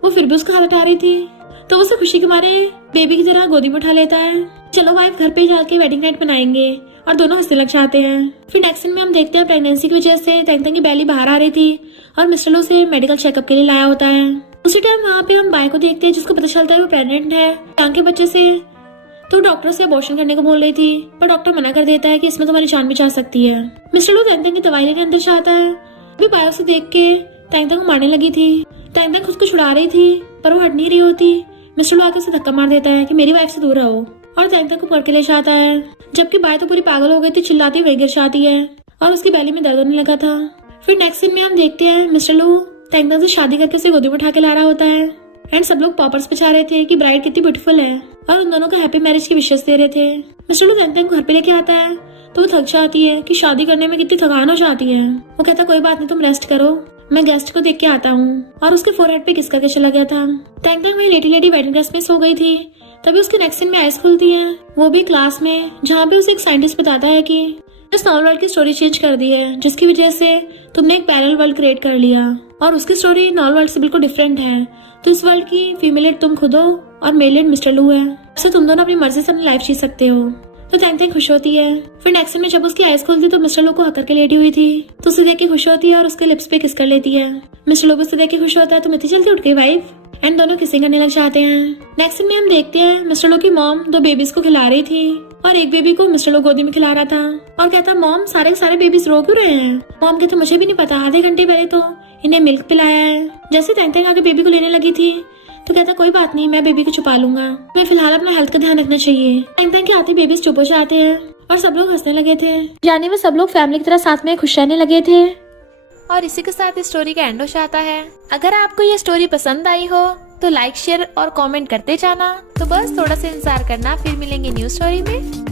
वो फिर भी उसका हाथ हटा रही थी तो उसे खुशी के मारे बेबी की तरह गोदी में उठा लेता है। चलो वाइफ घर पे जाके वेडिंग नाइट बनाएंगे, और दोनों हंसने लग जाते हैं। फिर नेक्स्ट सीन में हम देखते हैं प्रेगनेंसी की वजह से तैंग तैंग की बैली बाहर आ रही थी और मिस्टर लू से मेडिकल चेकअप के लिए लाया होता है। उसी टाइम वहाँ पे हम बाय को देखते हैं जिसको पता चलता है वो प्रेग्नेंट है जियांग के बच्चे से। तो डॉक्टर से अबॉर्शन करने को बोल रही थी पर डॉक्टर मना कर देता है कि इसमें तुम्हारी जान भी जा सकती है। मिस्टर लू तैंग तैंग की दवाई लेने अंदर जाता है। अभी बायो से देख के तैंग तैंग को मारने लगी थी। तैंग तैंग खुद को छुड़ा रही थी पर वो हट नहीं रही होती। मिस्टर लू आके उसे धक्का मार देता है कि मेरी वाइफ से दूर रहो, और तैंग तैंग को पकड़ के ले जाता है। जबकि बाय तो पूरी पागल हो गई थी, चिल्लाती वही गिर जाती है और उसकी बैली में दर्द होने लगा था। फिर नेक्स्ट सीन में हम देखते हैं मिस्टर लू तैंग तैंग से शादी करके उसे गोदी में उठा के ला रहा होता है। एंड सब लोग पॉपर्स बचा रहे थे कि ब्राइड कितनी ब्यूटीफुल है और उन दोनों को हैप्पी मैरिज की विशेष दे रहे थे। मिस्टर लू तैंग तैंग को घर पे लेके आता है तो वो थक जाती है कि शादी करने में कितनी थकान हो जाती है। वो कहता कोई बात नहीं तुम रेस्ट करो, मैं गेस्ट को देख के आता हूँ, और उसके फोरहेड पे किस करके चला गया था। तैंग तैंग वही लेटी लेटी वेडिंग ड्रेस में सो गई थी। तभी उसके नेक्स्ट सीन में आइज खुलती है, वो भी क्लास में, जहाँ पे उसे एक साइंटिस्ट बताता है कि इस नॉवल वर्ल्ड की स्टोरी चेंज कर दी है जिसकी वजह से तुमने एक पैरेलल वर्ल्ड क्रिएट कर लिया और उसकी स्टोरी नॉवल वर्ल्ड से बिल्कुल डिफरेंट है। तो इस वर्ल्ड की फीमेल लीड तुम खुद हो और मेल लीड मिस्टर लू है। इससे तुम दोनों अपनी मर्जी से अपनी लाइफ जी सकते हो। तो तैंग तैंग खुश होती है। फिर नेक्स्ट सीन में जब उसकी आइज खुलती तो मिस्टर लू को हक करके लेटी हुई थी, तो उसे देख के खुश होती है और उसके लिप्स पे किस कर लेती है। मिस्टर लू उसे देख के खुश होता है, तुम इतनी जल्दी उठ गई वाइफ, एंड दोनों किसिंग करने लग जाते हैं। नेक्स्ट सीन में हम देखते हैं मिस्टर लू की मॉम 2 बेबीज को खिला रही थी और एक बेबी को मिस्टर लू गोदी में खिला रहा था और कहता मॉम सारे के सारे बेबीज रो क्यों रहे हैं। मॉम कहते मुझे भी नहीं पता, आधे घंटे पहले तो इन्हें मिल्क पिलाया है। जैसे तैंग तैंग आके बेबी को लेने लगी थी तो कहता कोई बात नहीं, मैं बेबी को छुपा लूंगा, मैं फिलहाल अपना हेल्थ का ध्यान रखना चाहिए। तैंग तैंग के आते बेबीज चुप हो जाते हैं और सब लोग हंसने लगे थे, यानी वो सब लोग फैमिली की तरह साथ में खुश रहने लगे थे। और इसी के साथ इस स्टोरी का एंड हो जाता है। अगर आपको ये स्टोरी पसंद आई हो तो लाइक शेयर और कमेंट करते जाना। तो बस थोड़ा सा इंतजार करना, फिर मिलेंगे न्यू स्टोरी में।